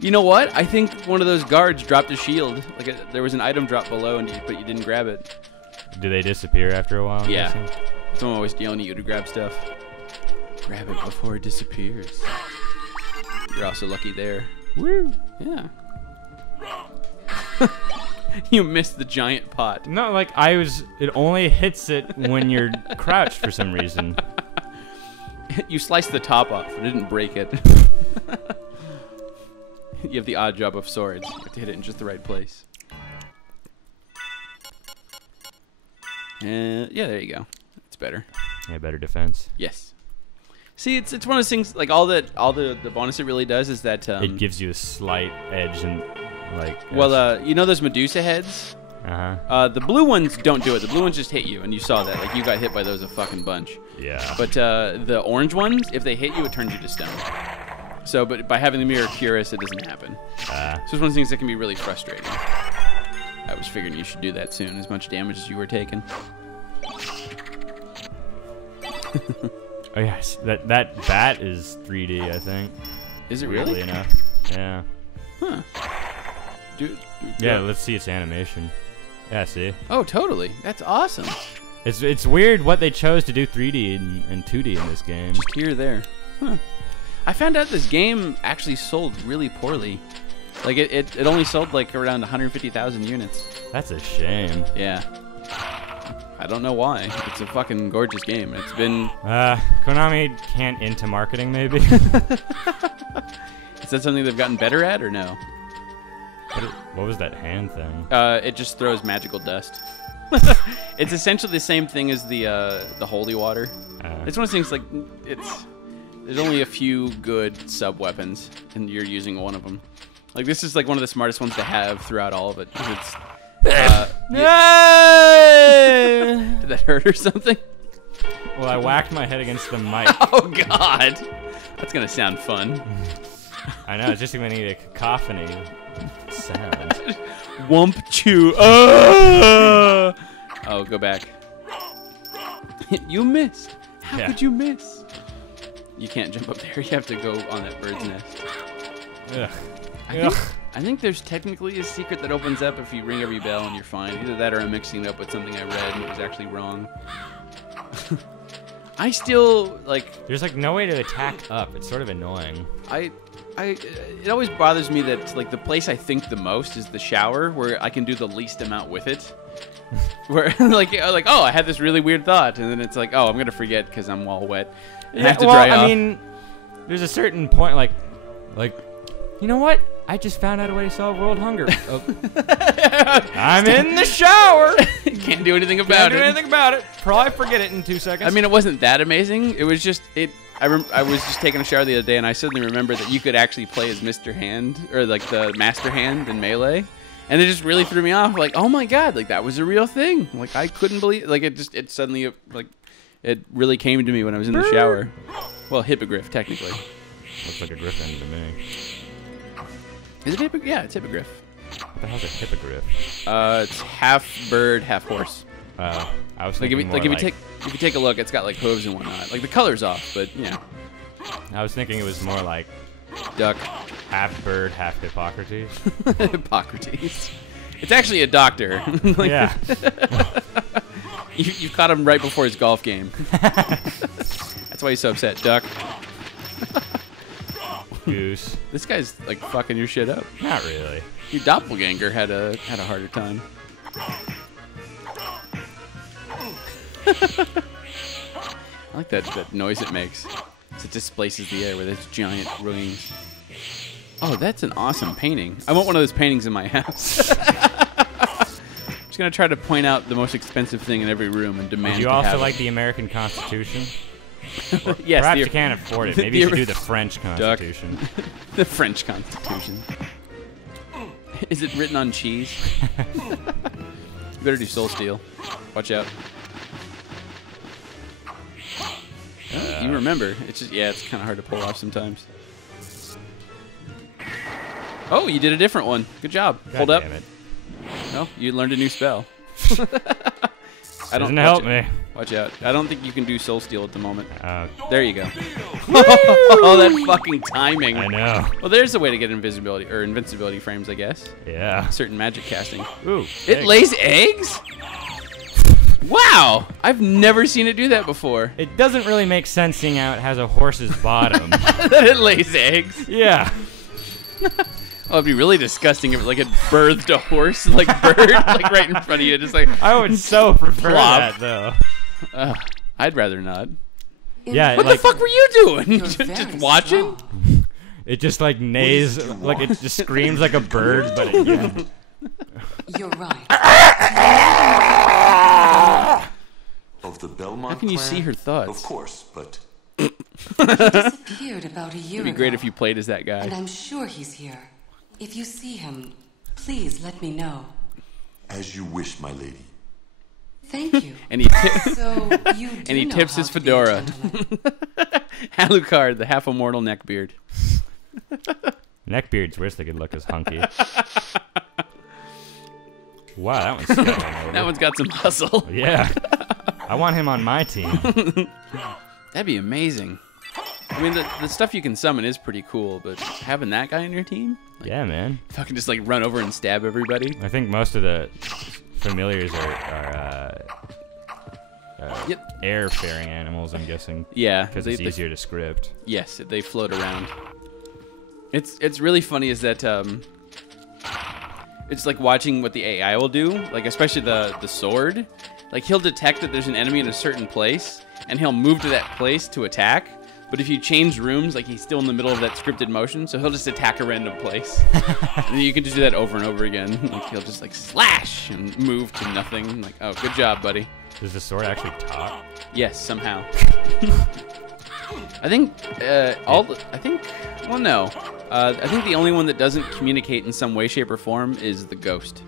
You know what? I think one of those guards dropped a shield. There was an item drop below, but you didn't grab it. Do they disappear after a while? I'm Yeah. guessing? Someone always yelling at you to grab stuff. Grab it before it disappears. You're also lucky there. Woo! Yeah. You missed the giant pot. No, it only hits it when you're crouched for some reason. You sliced the top off. It didn't break it. You have the odd job of swords. You have to hit it in just the right place. Yeah, there you go. It's better. Yeah, better defense. Yes. See, it's one of those things. Like all the bonus it really does is that It gives you a slight edge and you know those Medusa heads? The blue ones don't do it. The blue ones just hit you, and you saw that. Like you got hit by those a fucking bunch. Yeah. But the orange ones, if they hit you, it turns you to stone. So, but by having the mirror Curus, it doesn't happen. So it's one of those things that can be really frustrating. I was figuring you should do that soon, as much damage as you were taking. Oh yes, that bat is 3D, I think. Is it Weirdly really? enough. Yeah. Huh. Yeah, let's see its animation. Yeah, see? Oh, totally. That's awesome. It's weird what they chose to do 3D and 2D in this game. Just here or there. Huh. I found out this game actually sold really poorly. Like, it only sold, like, around 150,000 units. That's a shame. Yeah. I don't know why. It's a fucking gorgeous game. It's been... Konami can't into marketing, maybe? Is that something they've gotten better at, or no? What was that hand thing? It just throws magical dust. It's essentially the same thing as the holy water. It's one of those things, like, there's only a few good sub-weapons, and you're using one of them. Like, this is, like, one of the smartest ones to have throughout all of it. It's... Did that hurt or something? Well, I whacked my head against the mic. Oh, God. That's going to sound fun. I know, it's just going to need a cacophony sound. Wump chew. Oh, go back. You missed. How could you miss? You can't jump up there. You have to go on that bird's nest. Ugh. I think there's technically a secret that opens up if you ring every bell and you're fine. Either that or I'm mixing it up with something I read and it was actually wrong. I still, like... There's, like, no way to attack up. It's sort of annoying. It always bothers me that, like, the place I think the most is the shower, where I can do the least amount with it. Where, like, oh, I had this really weird thought, and then it's like, oh, I'm going to forget because I'm all wet. And I have to dry off. I mean, there's a certain point, like, you know what? I just found out a way to solve world hunger. Oh. I'm in the shower. Can't do anything about it. Probably forget it in 2 seconds. I mean, it wasn't that amazing. It was just I was just taking a shower the other day, and I suddenly remembered that you could actually play as Mr. Hand, or like the Master Hand in Melee, and it just really threw me off. Like, oh my God, like that was a real thing. Like I couldn't believe, like it suddenly like it really came to me when I was in the shower. Well, hippogriff technically. Looks like a griffin to me. Is it hippogriff? Yeah, it's hippogriff. What the hell's a hippogriff? It's half bird, half horse. I was Like thinking if you take a look, it's got like hooves and whatnot. Like the color's off, but you know. I was thinking it was more like Duck. half bird, half Hippocrates. Hippocrates. It's actually a doctor. Like, yeah. you caught him right before his golf game. That's why he's so upset. Duck. Goose. This guy's like fucking your shit up. Not really. Your doppelganger had a harder time. I like that noise it makes. It displaces the air with its giant wings. Oh, that's an awesome painting. I want one of those paintings in my house. I'm just gonna try to point out the most expensive thing in every room and demand. Would you to also have like it. the American Constitution? Yes. Perhaps you can't afford it. Maybe you should do the French Duck. Constitution. The French Constitution. Is it written on cheese? You better do Soul Steel. Watch out. Oh, you remember. It's just, yeah, it's kind of hard to pull off sometimes. Oh, you did a different one. Good job. God Hold up. damn it. No, you learned a new spell. Doesn't help me. Watch out. I don't think you can do Soul Steel at the moment. Oh, There you go. Oh, that fucking timing. I know. Well, there's a way to get invisibility or invincibility frames, I guess. Yeah. Certain magic casting. Ooh. It lays eggs? Wow! I've never seen it do that before. It doesn't really make sense seeing how it has a horse's bottom. That it lays eggs. Yeah. Oh, it'd be really disgusting if like it birthed a horse, like bird, like right in front of you, just like. I would so prefer Plop. that though. I'd rather not. Yeah. What like, the fuck were you doing? You're Just very watching? strong. It just like neighs, like it just screams like a bird, but it, yeah. You're right. Of the Belmont How can you clan? see her thoughts? Of course, but He disappeared about a year It'd be ago. great if you played as that And guy. I'm sure he's here. If you see him, please let me know. as you wish, my lady. Thank you. And he So you do and he know tips how his to be a fedora. gentleman. Alucard, the half immortal neckbeard. Neckbeard's where's the good look is hunky. Wow, that one's scuttling over. That one's got some hustle. Yeah. I want him on my team. That'd be amazing. I mean, the stuff you can summon is pretty cool, but having that guy on your team, like, Yeah, man. fucking just like run over and stab everybody. I think most of the familiars are air-faring animals, I'm guessing. Yeah, Because it's easier to script. Yes, they float around. It's really funny is that it's like watching what the AI will do, like especially the sword. Like he'll detect that there's an enemy in a certain place, and he'll move to that place to attack. But if you change rooms, like he's still in the middle of that scripted motion, so he'll just attack a random place. And you can just do that over and over again. Like he'll just like slash and move to nothing. Like, oh, good job, buddy. Does the sword actually talk? Yes, somehow. I think well, no. I think the only one that doesn't communicate in some way, shape, or form is the ghost.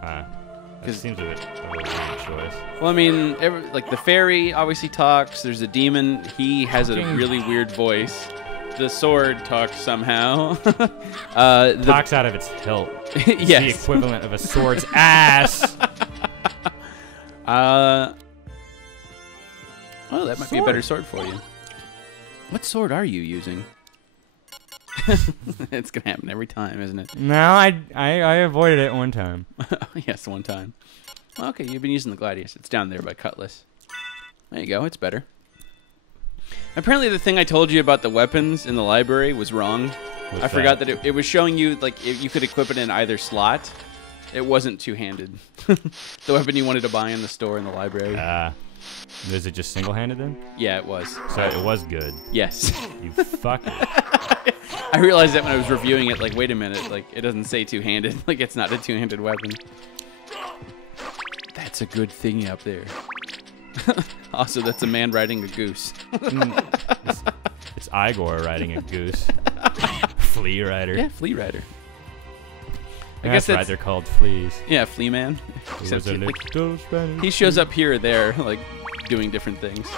That seems a bit of a weird choice. Well, I mean, like the fairy obviously talks. There's a demon. He has a really weird voice. The sword talks somehow. Talks out of its hilt. It's yes. the equivalent of a sword's ass. Oh, that might be a better sword for you. What sword are you using? It's gonna happen every time, isn't it? No, I avoided it one time. Yes, one time. Okay, you've been using the Gladius. It's down there by Cutlass. There you go. It's better. Apparently, the thing I told you about the weapons in the library was wrong. I forgot that it was showing you like you could equip it in either slot. It wasn't two-handed. The weapon you wanted to buy in the store in the library. Is it just single-handed then? Yeah, it was. So it was good. Yes. You fucker. I realized that when I was reviewing it, like, wait a minute, like, it doesn't say two-handed. Like, it's not a two-handed weapon. That's a good thingy up there. Also, that's a man riding a goose. It's Igor riding a goose. Flea rider. Yeah, Flea Rider. I That's guess right, they're called fleas. Yeah, Flea Man. He was a little Spanish he shows up here or there, like, doing different things.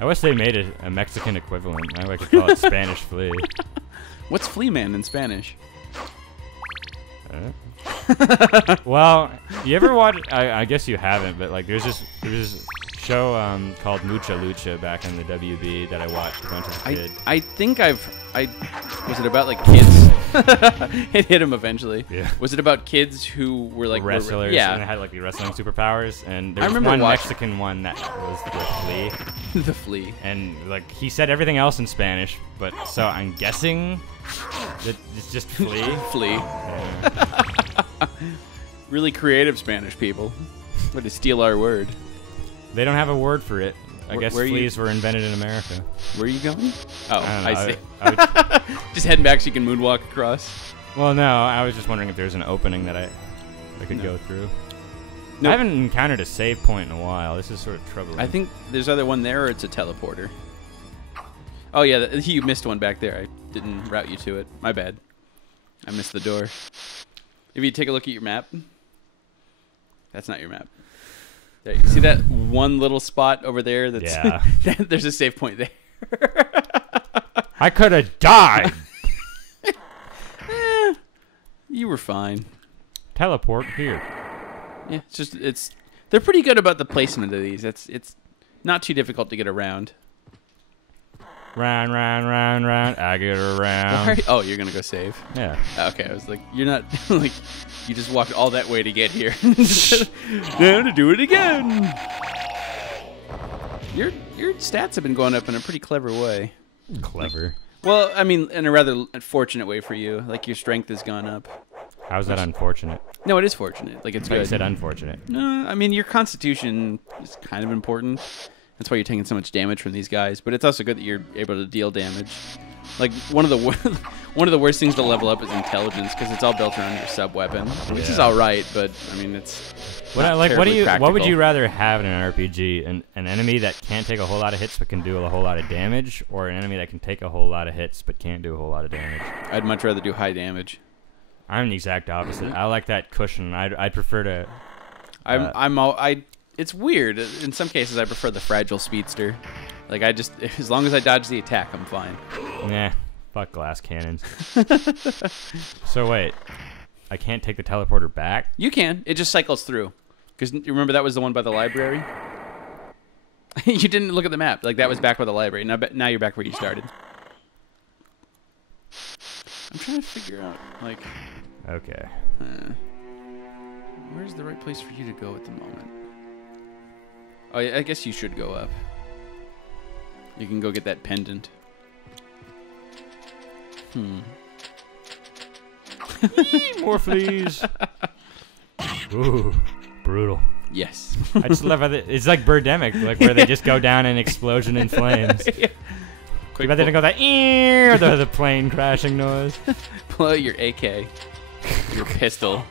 I wish they made a Mexican equivalent. Now I could call it Spanish flea. What's Flea Man in Spanish? Well, you ever watch? I guess you haven't, but like there's this show called Mucha Lucha back in the WB that I watched a bunch as a kid. I think was it about like kids? It hit him eventually. Yeah. Was it about kids who were like wrestlers? Yeah. And they had like the wrestling superpowers, and there I was remember one watching- Mexican one that was the flea. The Flea. And like he said everything else in Spanish, but so I'm guessing that it's just flea. Flea. Yeah. Really creative Spanish people. Way to steal our word. They don't have a word for it. I guess where are you- fleas were invented in America. Where are you going? Oh, I don't know, I see. Just heading back so you can moonwalk across. Well, no, I was just wondering if there's an opening that I could go through. Nope. I haven't encountered a save point in a while. This is sort of troubling. I think there's either one there or it's a teleporter. Oh, yeah, you missed one back there. I didn't route you to it. My bad. I missed the door. If you take a look at your map, that's not your map. There, you see that one little spot over there? That's Yeah. There's a save point there. I could have died. You were fine. Teleport here. Yeah, they're pretty good about the placement of these. It's not too difficult to get around. Round, I get around. Oh, you're gonna go save. Yeah. Okay, I was like, you're not like you just walked all that way to get here. Now to do it again. Your stats have been going up in a pretty clever way. Clever. Well, I mean, in a rather unfortunate way for you. Like your strength has gone up. How's that unfortunate? No, it is fortunate. Like it's I good. said unfortunate. No, I mean your constitution is kind of important. That's why you're taking so much damage from these guys. But it's also good that you're able to deal damage. Like one of the worst things to level up is intelligence because it's all built around your sub weapon, which is all right. But I mean, it's not What would terribly you rather have in an RPG? An enemy that can't take a whole lot of hits but can do a whole lot of damage, or an enemy that can take a whole lot of hits but can't do a whole lot of damage? I'd much rather do high damage. I'm the exact opposite. I like that cushion. I'd prefer to. It's weird. In some cases, I prefer the fragile speedster. Like as long as I dodge the attack, I'm fine. Nah, fuck glass cannons. So wait, I can't take the teleporter back? You can. It just cycles through. Because you remember that was the one by the library? You didn't look at the map. Like, that was back by the library. Now you're back where you started. I'm trying to figure out, like... Okay. Where's the right place for you to go at the moment? Oh, yeah, I guess you should go up. You can go get that pendant. More fleas. Ooh, brutal. Yes. I just love how it's like Birdemic, like where they just go down in explosion in flames. Yeah. Quick, but they don't go that or the plane crashing noise. Pull out your AK, your pistol.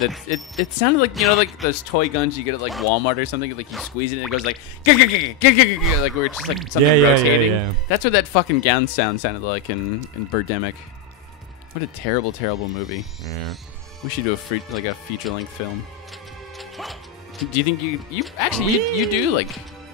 It sounded like, you know, like those toy guns you get at like Walmart or something. Like you squeeze it and it goes like like where it's just like something rotating. Yeah. That's what that fucking gun sound sounded like in Birdemic. What a terrible, terrible movie. Yeah. We should do a feature-length film. Do you think you do like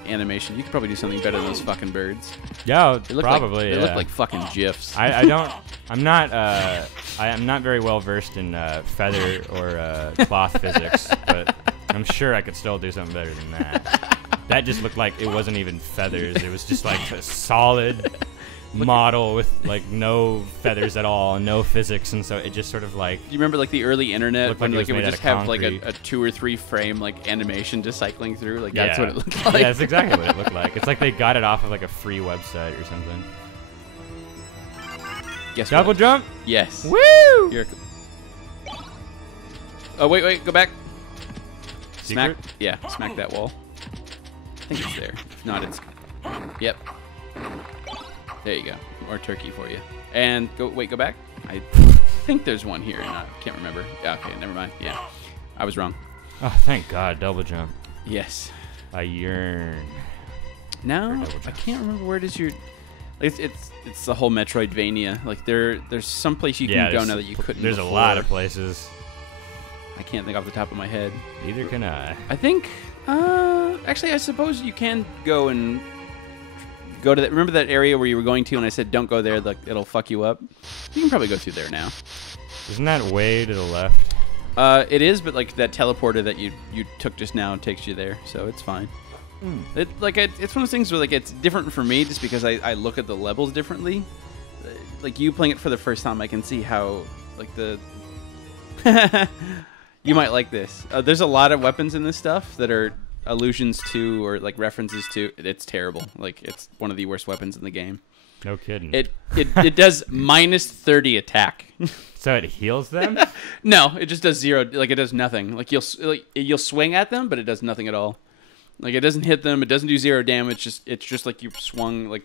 animation? You could probably do something better than those fucking birds. Yeah, They look probably. They look like fucking gifs. I'm not very well versed in feather or cloth physics, but I'm sure I could still do something better than that. That just looked like it wasn't even feathers. It was just like a solid model with like no feathers at all and no physics, and so it just sort of like... Do you remember like the early internet when like it would just have like concrete. a 2 or 3 frame like animation just cycling through? Like that's what it looked like. Yeah, that's exactly what it looked like. It's like they got it off of like a free website or something. Guess Double what? jump? Yes. Woo! Oh wait, go back. Secret? Smack that wall. I think it's there. If not, it's... Yep. There you go. More turkey for you. And go back. I think there's one here. I can't remember. Yeah, okay, never mind. Yeah, I was wrong. Oh, thank God, double jump. Yes. I yearn. Now I can't remember where it is. It's the whole Metroidvania. Like there's some place you can go now that you couldn't. There's before. a lot of places. I can't think off the top of my head. Neither can I. I think. Actually, I suppose you can go to that. Remember that area where you were going to, and I said don't go there. Like it'll fuck you up. You can probably go through there now. Isn't that way to the left? It is, but like that teleporter that you took just now takes you there, so it's fine. It's one of those things where like it's different for me just because I look at the levels differently. Like you playing it for the first time, I can see how like the you might like this. There's a lot of weapons in this stuff that are allusions to or like references to. It's terrible. Like it's one of the worst weapons in the game. No kidding. It does -30 attack. So it heals them? No, it just does 0. Like it does nothing. Like you'll swing at them, but it does nothing at all. Like it doesn't hit them. It doesn't do 0 damage. It's just like you swung like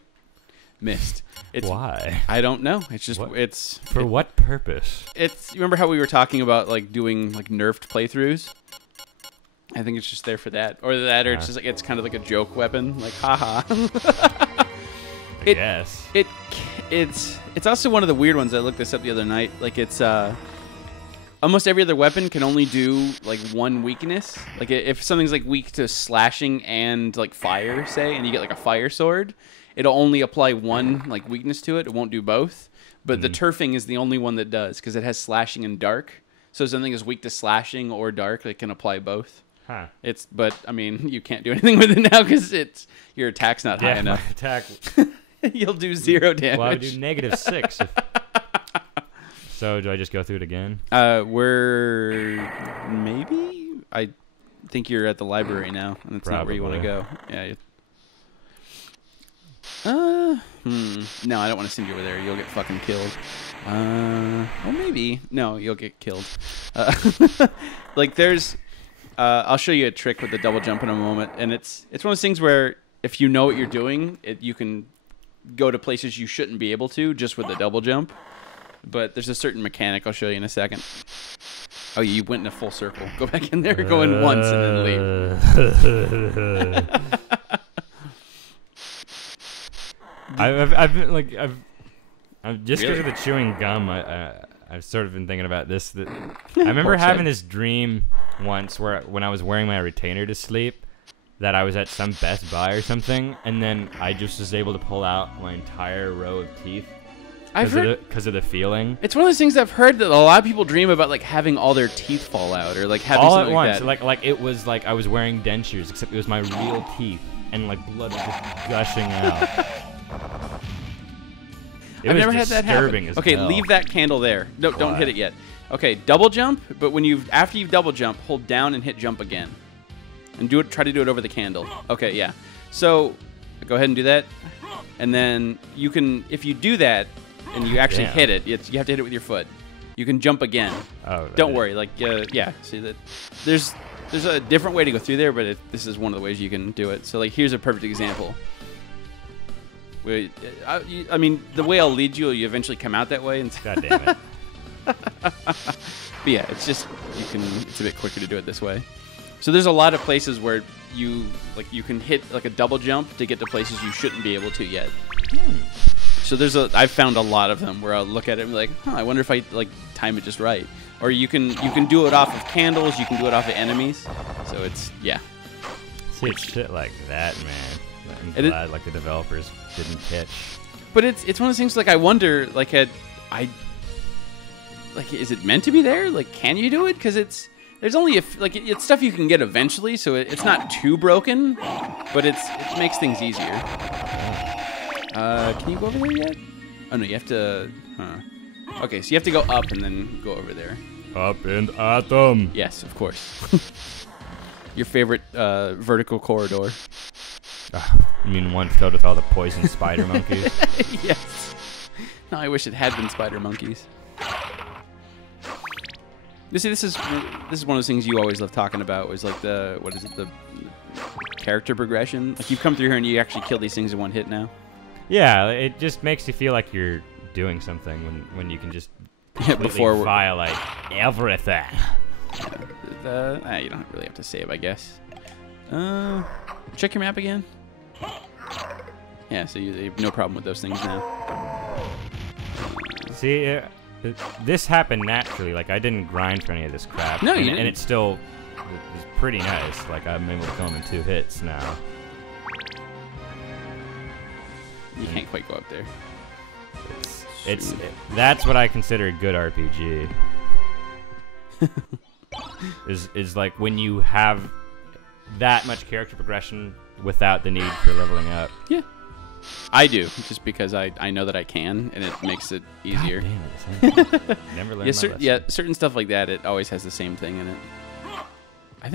missed. Why? I don't know. It's just what purpose? You remember how we were talking about like doing like nerfed playthroughs? I think it's just there for that, or it's just like it's kind of like a joke weapon. Like haha. Yes. It's also one of the weird ones. I looked this up the other night. Like it's almost every other weapon can only do like one weakness. Like if something's like weak to slashing and like fire, say, and you get like a fire sword, it'll only apply one like weakness to it. It won't do both. But the turfing is the only one that does because it has slashing and dark. So if something is weak to slashing or dark, it can apply both. Huh. But I mean, you can't do anything with it now because your attack's not high enough. My attack. You'll do 0 damage. Well, I would do -6. So do I just go through it again? I think you're at the library now, and it's not where you want to go. Yeah. No, I don't want to send you over there. You'll get fucking killed. Well, maybe. No, you'll get killed. Like there's. I'll show you a trick with the double jump in a moment, and it's one of those things where if you know what you're doing, you can go to places you shouldn't be able to just with the double jump. But there's a certain mechanic I'll show you in a second. Oh, you went in a full circle. Go back in there, go in once, and then leave. I've just because of the chewing gum. I've sort of been thinking about this. I remember having this dream once where when I was wearing my retainer to sleep, that I was at some Best Buy or something, and then I just was able to pull out my entire row of teeth I've heard because of the feeling. it's one of those things I've heard that a lot of people dream about, like having all their teeth fall out or like having All at something once. like that. Like it was like I was wearing dentures, except it was my real teeth, and like blood was just gushing out. I've never had that happen. As Okay, hell. leave that candle there. No, don't Why? hit it yet. Okay, double jump, but after you've double jump, hold down and hit jump again, and try to do it over the candle. Okay, yeah. So go ahead and do that, and then you can, if you do that and you actually Damn. hit it, you have to hit it with your foot. You can jump again. Oh, Don't worry. Like yeah. See that there's a different way to go through there, but this is one of the ways you can do it. So like here's a perfect example. I mean, the way I'll lead you eventually come out that way. And God damn it. but yeah, it's just it's a bit quicker to do it this way. So there's a lot of places where you can hit like a double jump to get to places you shouldn't be able to yet. So I've found a lot of them where I'll look at it and be like, I wonder if I like time it just right. Or you can do it off of candles, you can do it off of enemies. So it's See, it's shit like that, man. I'm And glad like the developers didn't catch. But it's one of those things like I wonder like is it meant to be there? Like can you do it? Because there's only it's stuff you can get eventually, so it's not too broken, but it makes things easier. Can you go over there yet? Oh no, you have to. Okay, so you have to go up and then go over there. Up and at them. Yes, of course. Your favorite vertical corridor. You mean one filled with all the poison spider monkeys? Yes. No, I wish it had been spider monkeys. You see, this is one of those things you always love talking about. Was like the character progression. Like you've come through here and you actually kill these things in one hit now. Yeah, it just makes you feel like you're doing something when you can just Before violate everything. You don't really have to save, I guess. Check your map again. Yeah, so you have no problem with those things now. See, this happened naturally. Like I didn't grind for any of this crap. No, you and didn't. it's still it's pretty nice. Like I'm able to kill him in 2 hits now. You can't quite go up there. That's what I consider a good RPG. is like when you have that much character progression without the need for leveling up. Yeah. I do, just because I know that I can, and it makes it easier. God damn it, never learned my lesson. Certain stuff like that, it always has the same thing in it.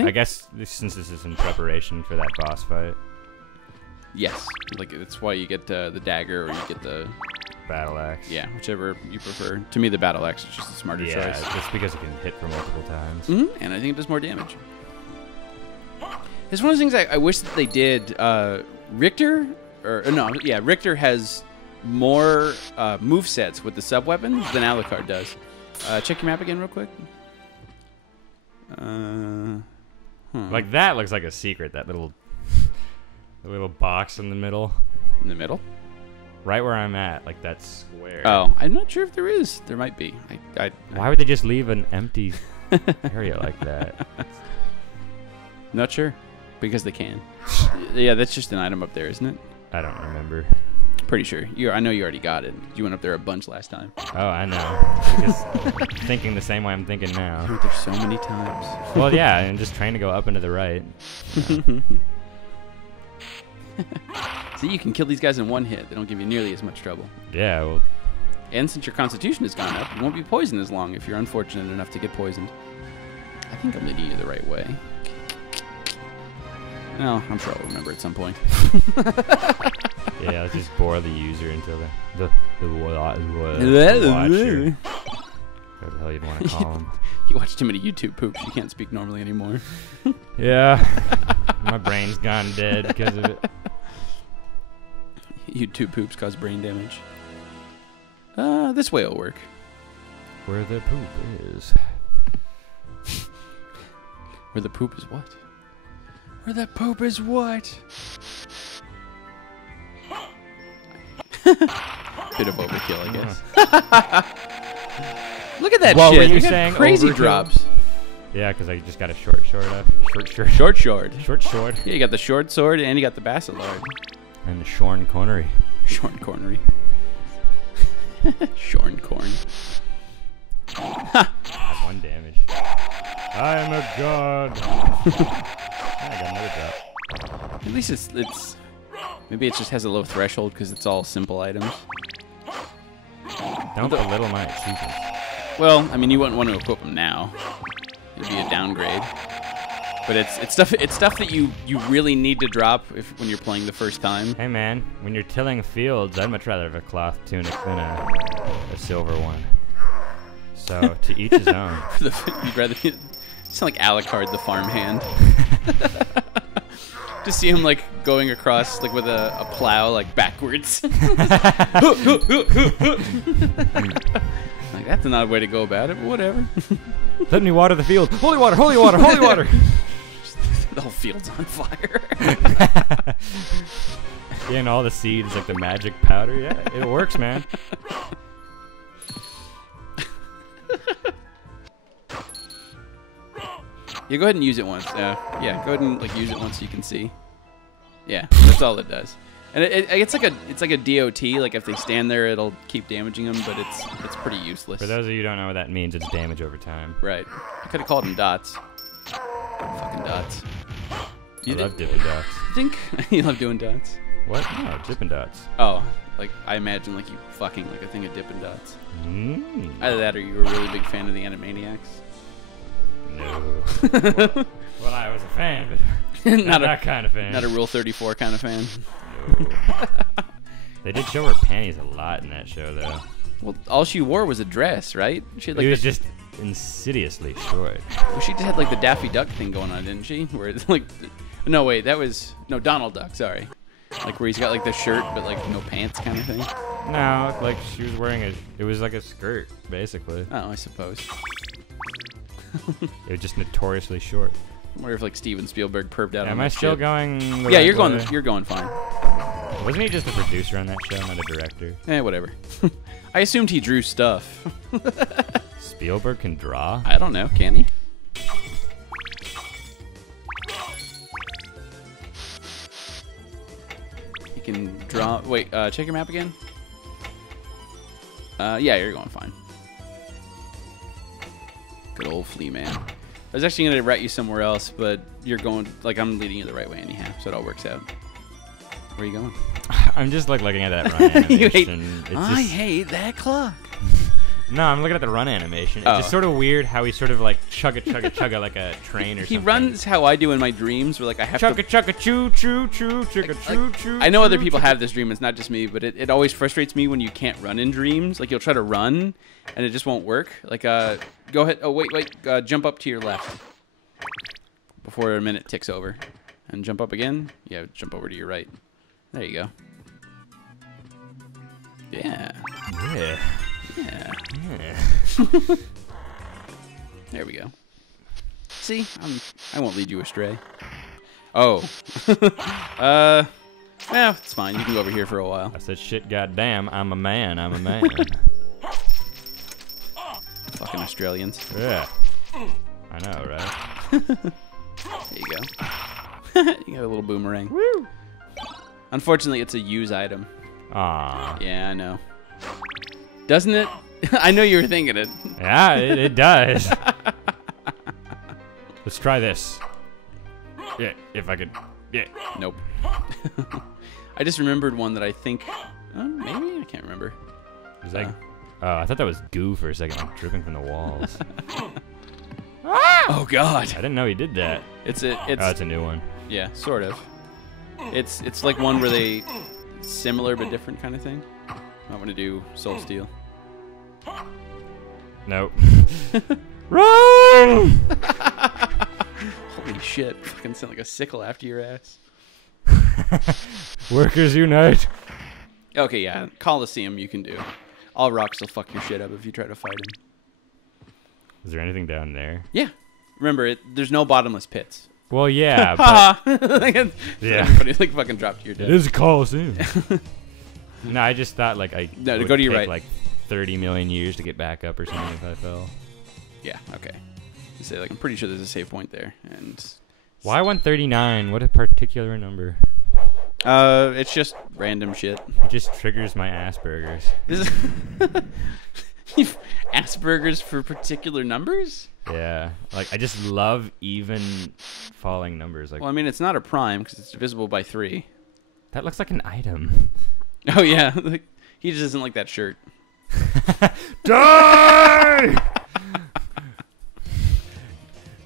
I guess since this is in preparation for that boss fight. Yes, like it's why you get the dagger or you get the Battle axe. Yeah, whichever you prefer. To me, the battle axe is just a smarter choice. Yeah, just because it can hit for multiple times. And I think it does more damage. It's one of the things I wish that they did. Richter has more move sets with the sub weapons than Alucard does. Check your map again, real quick. Like that looks like a secret. That little box in the middle. In the middle. Right where I'm at, like that square. Oh, I'm not sure if there is. There might be. Why would they just leave an empty area like that? Not sure. Because they can. Yeah, that's just an item up there, isn't it? I don't remember. Pretty sure. I know you already got it. You went up there a bunch last time. Oh, I know. Because thinking the same way I'm thinking I now. went there so many times. Well, yeah, and just trying to go up and to the right. See, you can kill these guys in one hit. They don't give you nearly as much trouble. Yeah, well, And since your constitution has gone up, you won't be poisoned as long if you're unfortunate enough to get poisoned. I think I'm leading you the right way. Well, I'm sure I'll remember at some point. yeah, let's just bore the user until the watcher. What the hell you want to call him? You watch too many YouTube poops. You can't speak normally anymore. Yeah. My brain's gone dead because of it. YouTube poops cause brain damage. This way will work. Where the poop is. Where the poop is what? Where the poop is what? Bit of overkill, I guess. Look at that What shit. were you We got saying, crazy overkill? drops. Yeah, because I just got a short up. Short. Yeah, you got the short sword and you got the Bacillard. And the shorn cornery. Short cornery. Shorn corn. Had 1 damage. I am a god. I got another drop. At least it's maybe it just has a low threshold because it's all simple items. Don't belittle my achievements. Well, I mean, you wouldn't want to equip them now. It'd be a downgrade. But it's stuff that you really need to drop when you're playing the first time. Hey man, when you're tilling fields, I'd much rather have a cloth tunic than a silver one. So to each his own. You'd rather be, sound like Alucard the farmhand. Just see him like going across like with a plow like backwards. Like that's an odd way to go about it, but whatever. Let me water the field. Holy water, holy water, holy water. The whole field's on fire. Yeah, and all the seeds like the magic powder. Yeah, it works, man. Yeah, go ahead and use it once. Yeah, go ahead and like use it once so you can see. Yeah, that's all it does. And it's like a DOT. Like if they stand there, it'll keep damaging them, but it's pretty useless. For those of you who don't know what that means, it's damage over time. Right. I could have called them dots. Fucking dots. I love dipping dots. You think you love doing dots? What? No, dipping dots. Oh, like I imagine like you fucking like a thing of Dippin' Dots. Mm. Either that or you were a really big fan of the Animaniacs. No. Well, I was a fan, but not that kind of fan. Not a Rule 34 kind of fan. No. They did show her panties a lot in that show, though. Well, all she wore was a dress, right? She had like It was just insidiously short. Well, she just had like the Daffy Duck thing going on, didn't she? Where it's like, no wait, that was Donald Duck. Sorry, like where he's got like the shirt but like no pants kind of thing. No, like she was wearing it was like a skirt, basically. Oh, I suppose. It was just notoriously short. I wonder if like Steven Spielberg perved out. Yeah, on am I that still shit. going? The Yeah, right you're way? going. You're going fine. Wasn't he just a producer on that show, not a director? Whatever. I assumed he drew stuff. Spielberg can draw? I don't know. Can he? He can draw. Wait. Check your map again. Yeah, you're going fine. Good old flea man. I was actually gonna write you somewhere else, but you're going like I'm leading you the right way anyhow, so it all works out. Where are you going? I'm just like looking at that run animation. I hate that clock. No, I'm looking at the run animation. It's Oh. just sort of weird how he sort of like chugga like a train or He something. runs how I do in my dreams, where like I have to. Chugga choo choo choo chugga choo choo. I know other people have this dream. It's not just me, but it always frustrates me when you can't run in dreams. Like you'll try to run, and it just won't work. Like go ahead. Oh wait. Jump up to your left before a minute ticks over, and jump up again. Yeah, jump over to your right. There you go. Yeah. Yeah. Yeah. Yeah. There we go. See, I won't lead you astray. Oh. Yeah, it's fine. You can go over here for a while. I said, shit, goddamn, I'm a man. I'm a man. Fucking Australians. Yeah. I know, right? There you go. You got a little boomerang. Woo. Unfortunately, it's a use item. Aw. Yeah, I know. Doesn't it? I know you were thinking it. Yeah, it does. Let's try this. Yeah, if I could. Yeah. Nope. I just remembered one that I think... maybe? I can't remember. Is that, I thought that was goo for a second, like dripping from the walls. Oh, God. I didn't know he did that. It's Oh, it's a new one. Yeah, sort of. It's like one where they... Similar but different kind of thing. I want to do Soul Steel. Nope. Run! Holy shit. Fucking sound like a sickle after your ass. Workers unite. Okay, yeah. Coliseum you can do. All rocks will fuck your shit up if you try to fight him. Is there anything down there? Yeah. Remember, there's no bottomless pits. Well, yeah, but Yeah. Yeah. Everybody like fucking drop to your death. it is a coliseum. No, I just thought like I No, would go to your take, right. like 30 million years to get back up or something if I fell. Yeah, okay. You say like I'm pretty sure there's a save point there, and Why 139? What a particular number. It's just random shit. It just triggers my Asperger's. This is Asperger's for particular numbers? Yeah, like I just love even falling numbers. Like, Well, I mean, it's not a prime because it's divisible by 3. that looks like an item. Oh, yeah. He just doesn't like that shirt. Die!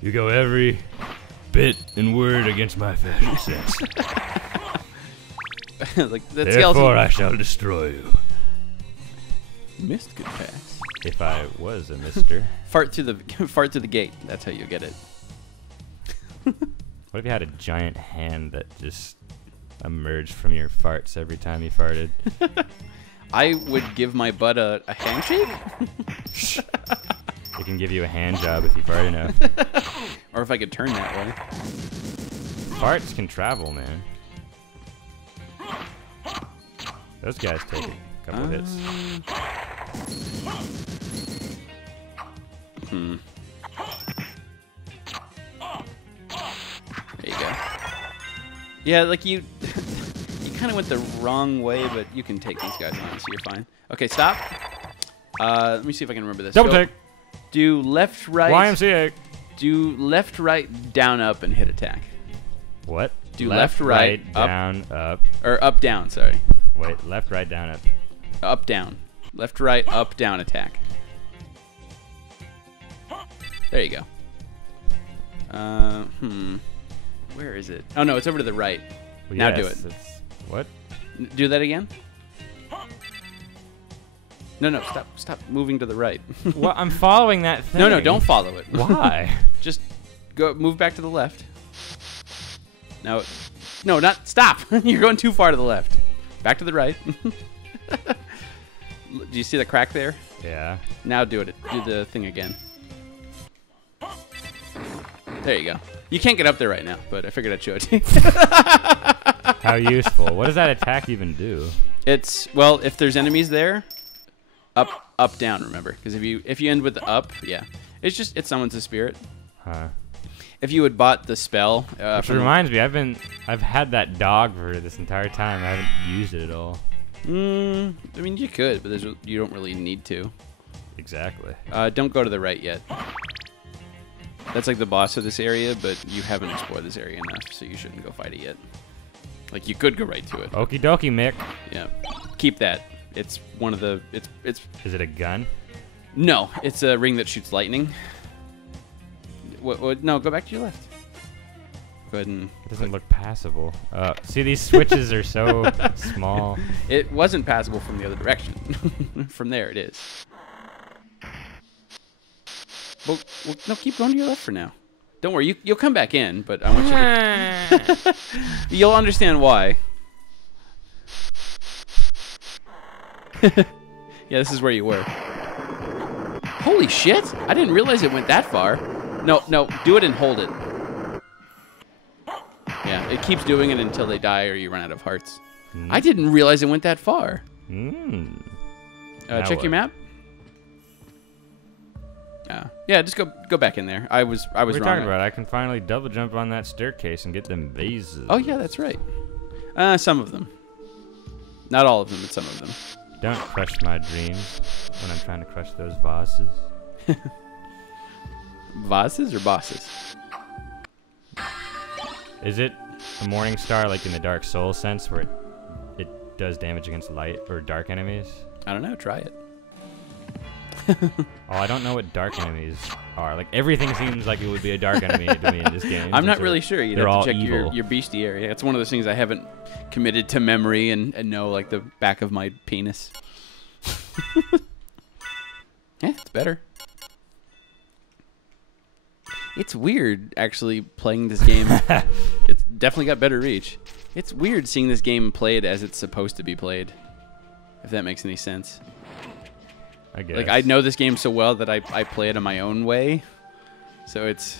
You go every bit and word against my fashion sense. Like, that Therefore, I shall destroy you. Missed good pass. If I was a mister. Fart through the gate. That's how you get it. What if you had a giant hand that just emerged from your farts every time you farted? I would give my butt a handshake. It can give you a hand job if you fart enough. Or if I could turn that way. Farts can travel, man. Those guys take a couple hits. There you go. Yeah, like you kind of went the wrong way, but you can take these guys on, so you're fine. Okay, stop. Let me see if I can remember this. Double Go. take. Do left, right. YMCA. Do left, right, down, up, and hit attack. What? Do left, right, up. down, up. Or up, down, sorry. Wait, left, right, down, up. Up, down. Left, right, up, down, attack. There you go. Where is it? Oh, no, it's over to the right. Well, Now yes, do it. What? Do that again? No, stop moving to the right. Well, I'm following that thing. No, don't follow it. Why? Just move back to the left. No, not stop. You're going too far to the left. Back to the right. Do you see the crack there? Yeah. Now do it. Do the thing again. There you go. You can't get up there right now, but I figured I'd show it to you. How useful. What does that attack even do? It's, well, if there's enemies there, up, down, remember. Because if you end with the up, yeah. It summons a spirit. Huh. If you had bought the spell... Which reminds me, I've had that dog for this entire time. I haven't used it at all. I mean, you could, but you don't really need to. Exactly. Don't go to the right yet. That's like the boss of this area, but you haven't explored this area enough, so you shouldn't go fight it yet. Like, you could go right to it. Okie dokie, Mick. Yeah. Keep that. It's one of the... It's. Is it a gun? No, it's a ring that shoots lightning. What, no, go back to your left. Go ahead and... It doesn't look passable. See, these switches are so small. It wasn't passable from the other direction. From there, it is. Well, no, keep going to your left for now. Don't worry, you'll come back in, but I want you to... You'll understand why. Yeah, this is where you were. Holy shit! I didn't realize it went that far. No, do it and hold it. Yeah, it keeps doing it until they die or you run out of hearts. I didn't realize it went that far. Check your map. Yeah, just go back in there. I was What are you wrong. talking about? I can finally double jump on that staircase and get them vases. Oh yeah, that's right. Some of them. Not all of them, but some of them. Don't crush my dreams when I'm trying to crush those vases. Vases or bosses? Is it a morning star like in the Dark Souls sense where it does damage against light or dark enemies? I don't know. Try it. Oh, I don't know what dark enemies are. Like, everything seems like it would be a dark enemy to me in this game. I'm not really sure. You'd they're have all to check evil. your bestiary. It's one of those things I haven't committed to memory and know like the back of my penis. Yeah, it's better. It's weird actually playing this game. It's definitely got better reach. It's weird seeing this game played as it's supposed to be played. If that makes any sense. I guess. Like, I know this game so well that I play it in my own way. So it's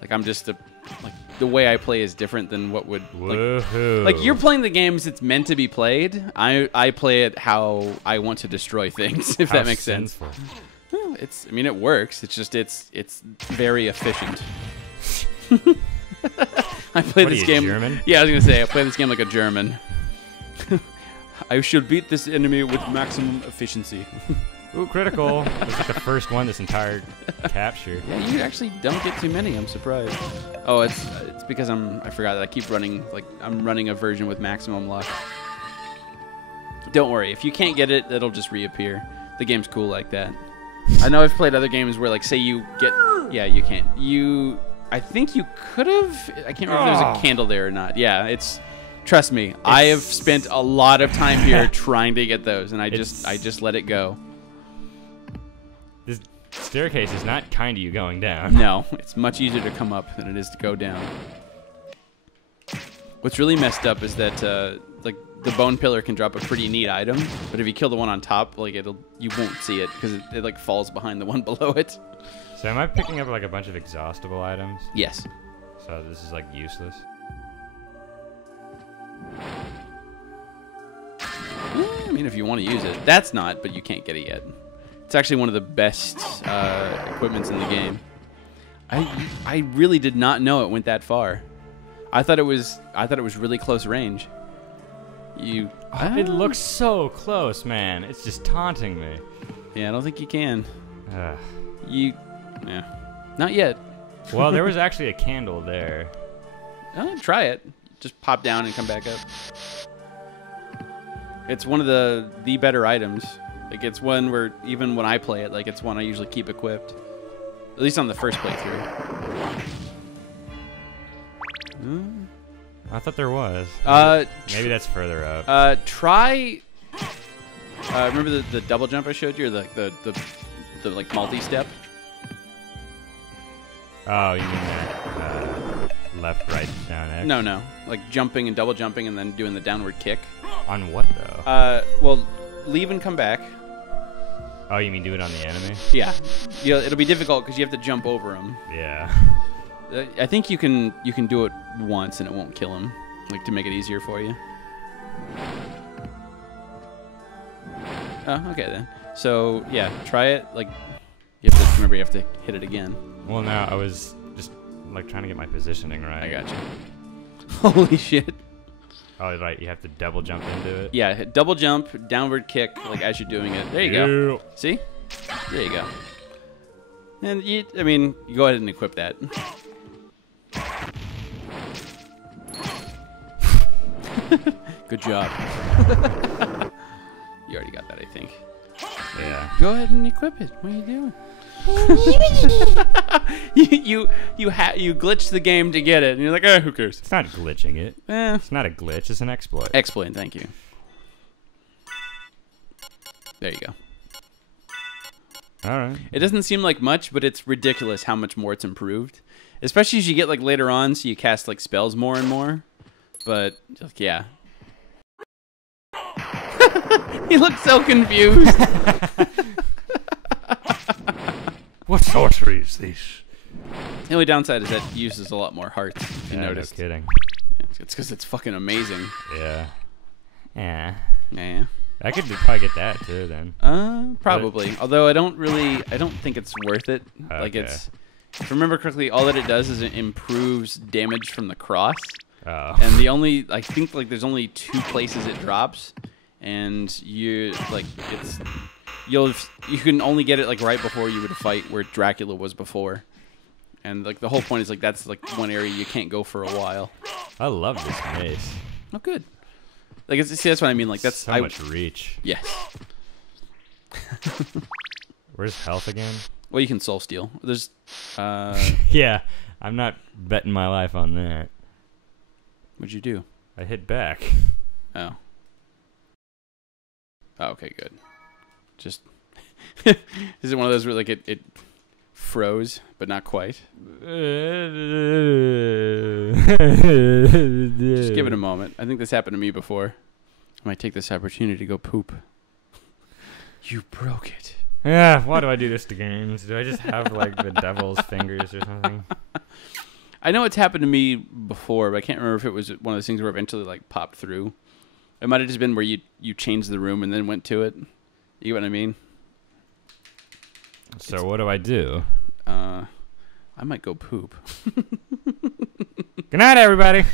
like I'm just like the way I play is different than what would like you're playing the games it's meant to be played. I play it how I want to destroy things, if that makes sense. Well, I mean, it works. It's just it's very efficient. I play What are this you, game. German? Yeah, I was gonna say I play this game like a German. I should beat this enemy with maximum efficiency. Ooh, critical. This is the first one this entire capture. Yeah, you actually don't get too many. I'm surprised. Oh, it's because I forgot that I keep running I'm running a version with maximum luck. Don't worry, if you can't get it, it'll just reappear. The game's cool like that. I know I've played other games where say you get you can't. I think you could have. I can't remember if there's a candle there or not. Yeah, trust me, I have spent a lot of time here trying to get those, and I just let it go. This staircase is not kind to you going down. No, it's much easier to come up than it is to go down. What's really messed up is that the bone pillar can drop a pretty neat item, but if you kill the one on top, you won't see it because it falls behind the one below it. So am I picking up a bunch of exhaustible items? Yes. So this is useless. I mean, if you want to use it, that's not, but you can't get it yet. It's actually one of the best equipments in the game. I really did not know it went that far. I thought it was really close range. It looks so close, man. It's just taunting me. Yeah, I don't think you can. Ugh. Yeah, not yet. Well, there was actually a candle there. Try it. Just pop down and come back up. It's one of the better items. It's one where even when I play it, it's one I usually keep equipped. At least on the first playthrough. I thought there was. Maybe that's further up. Try. Remember the double jump I showed you, or the multi-step? Oh, you mean that left, right, down, X? No. Jumping and double jumping and then doing the downward kick. On what, though? Well, leave and come back. Oh, you mean do it on the enemy? Yeah. It'll be difficult because you have to jump over them. Yeah. I think you can do it once and it won't kill him, to make it easier for you. Oh, okay then. So yeah, try it. You have to remember you have to hit it again. Well, no, I was just trying to get my positioning right. I got you. Holy shit. Oh, right. You have to double jump into it. Yeah, hit double jump, downward kick, as you're doing it. There you go. See? There you go. And you go ahead and equip that. Good job. You already got that, I think. Yeah. Go ahead and equip it. What are you doing? you glitched the game to get it, and you're like, who cares? It's not glitching it. It's not a glitch. It's an exploit. Exploit. Thank you. There you go. All right. It doesn't seem like much, but it's ridiculous how much more it's improved. Especially as you get later on, so you cast spells more and more. But yeah. He looks so confused. What sorcery is this? The only downside is that it uses a lot more hearts, if you noticed. No kidding. Yeah, it's because it's fucking amazing. Yeah. Yeah. Yeah. I could probably get that too then. Probably. Although I don't think it's worth it. Okay. If I remember correctly, all that it does is it improves damage from the cross. Oh. And I think there's only 2 places it drops, and you can only get it right before you would fight where Dracula was before. And the whole point is that's one area you can't go for a while. I love this mace. Oh, good. See, that's what I mean. That's so much reach. Yes. Where's health again? Well, you can soul steal. There's. Yeah, I'm not betting my life on that. What'd you do? I hit back. Oh. Oh, okay, good. Just. Is it one of those where it froze, but not quite? Just give it a moment. I think this happened to me before. I might take this opportunity to go poop. You broke it. Yeah, why do I do this to games? Do I just have the devil's fingers or something? I know it's happened to me before, but I can't remember if it was one of those things where eventually popped through. It might have just been where you changed the room and then went to it. You know what I mean? So what do I do? I might go poop. Good night, everybody.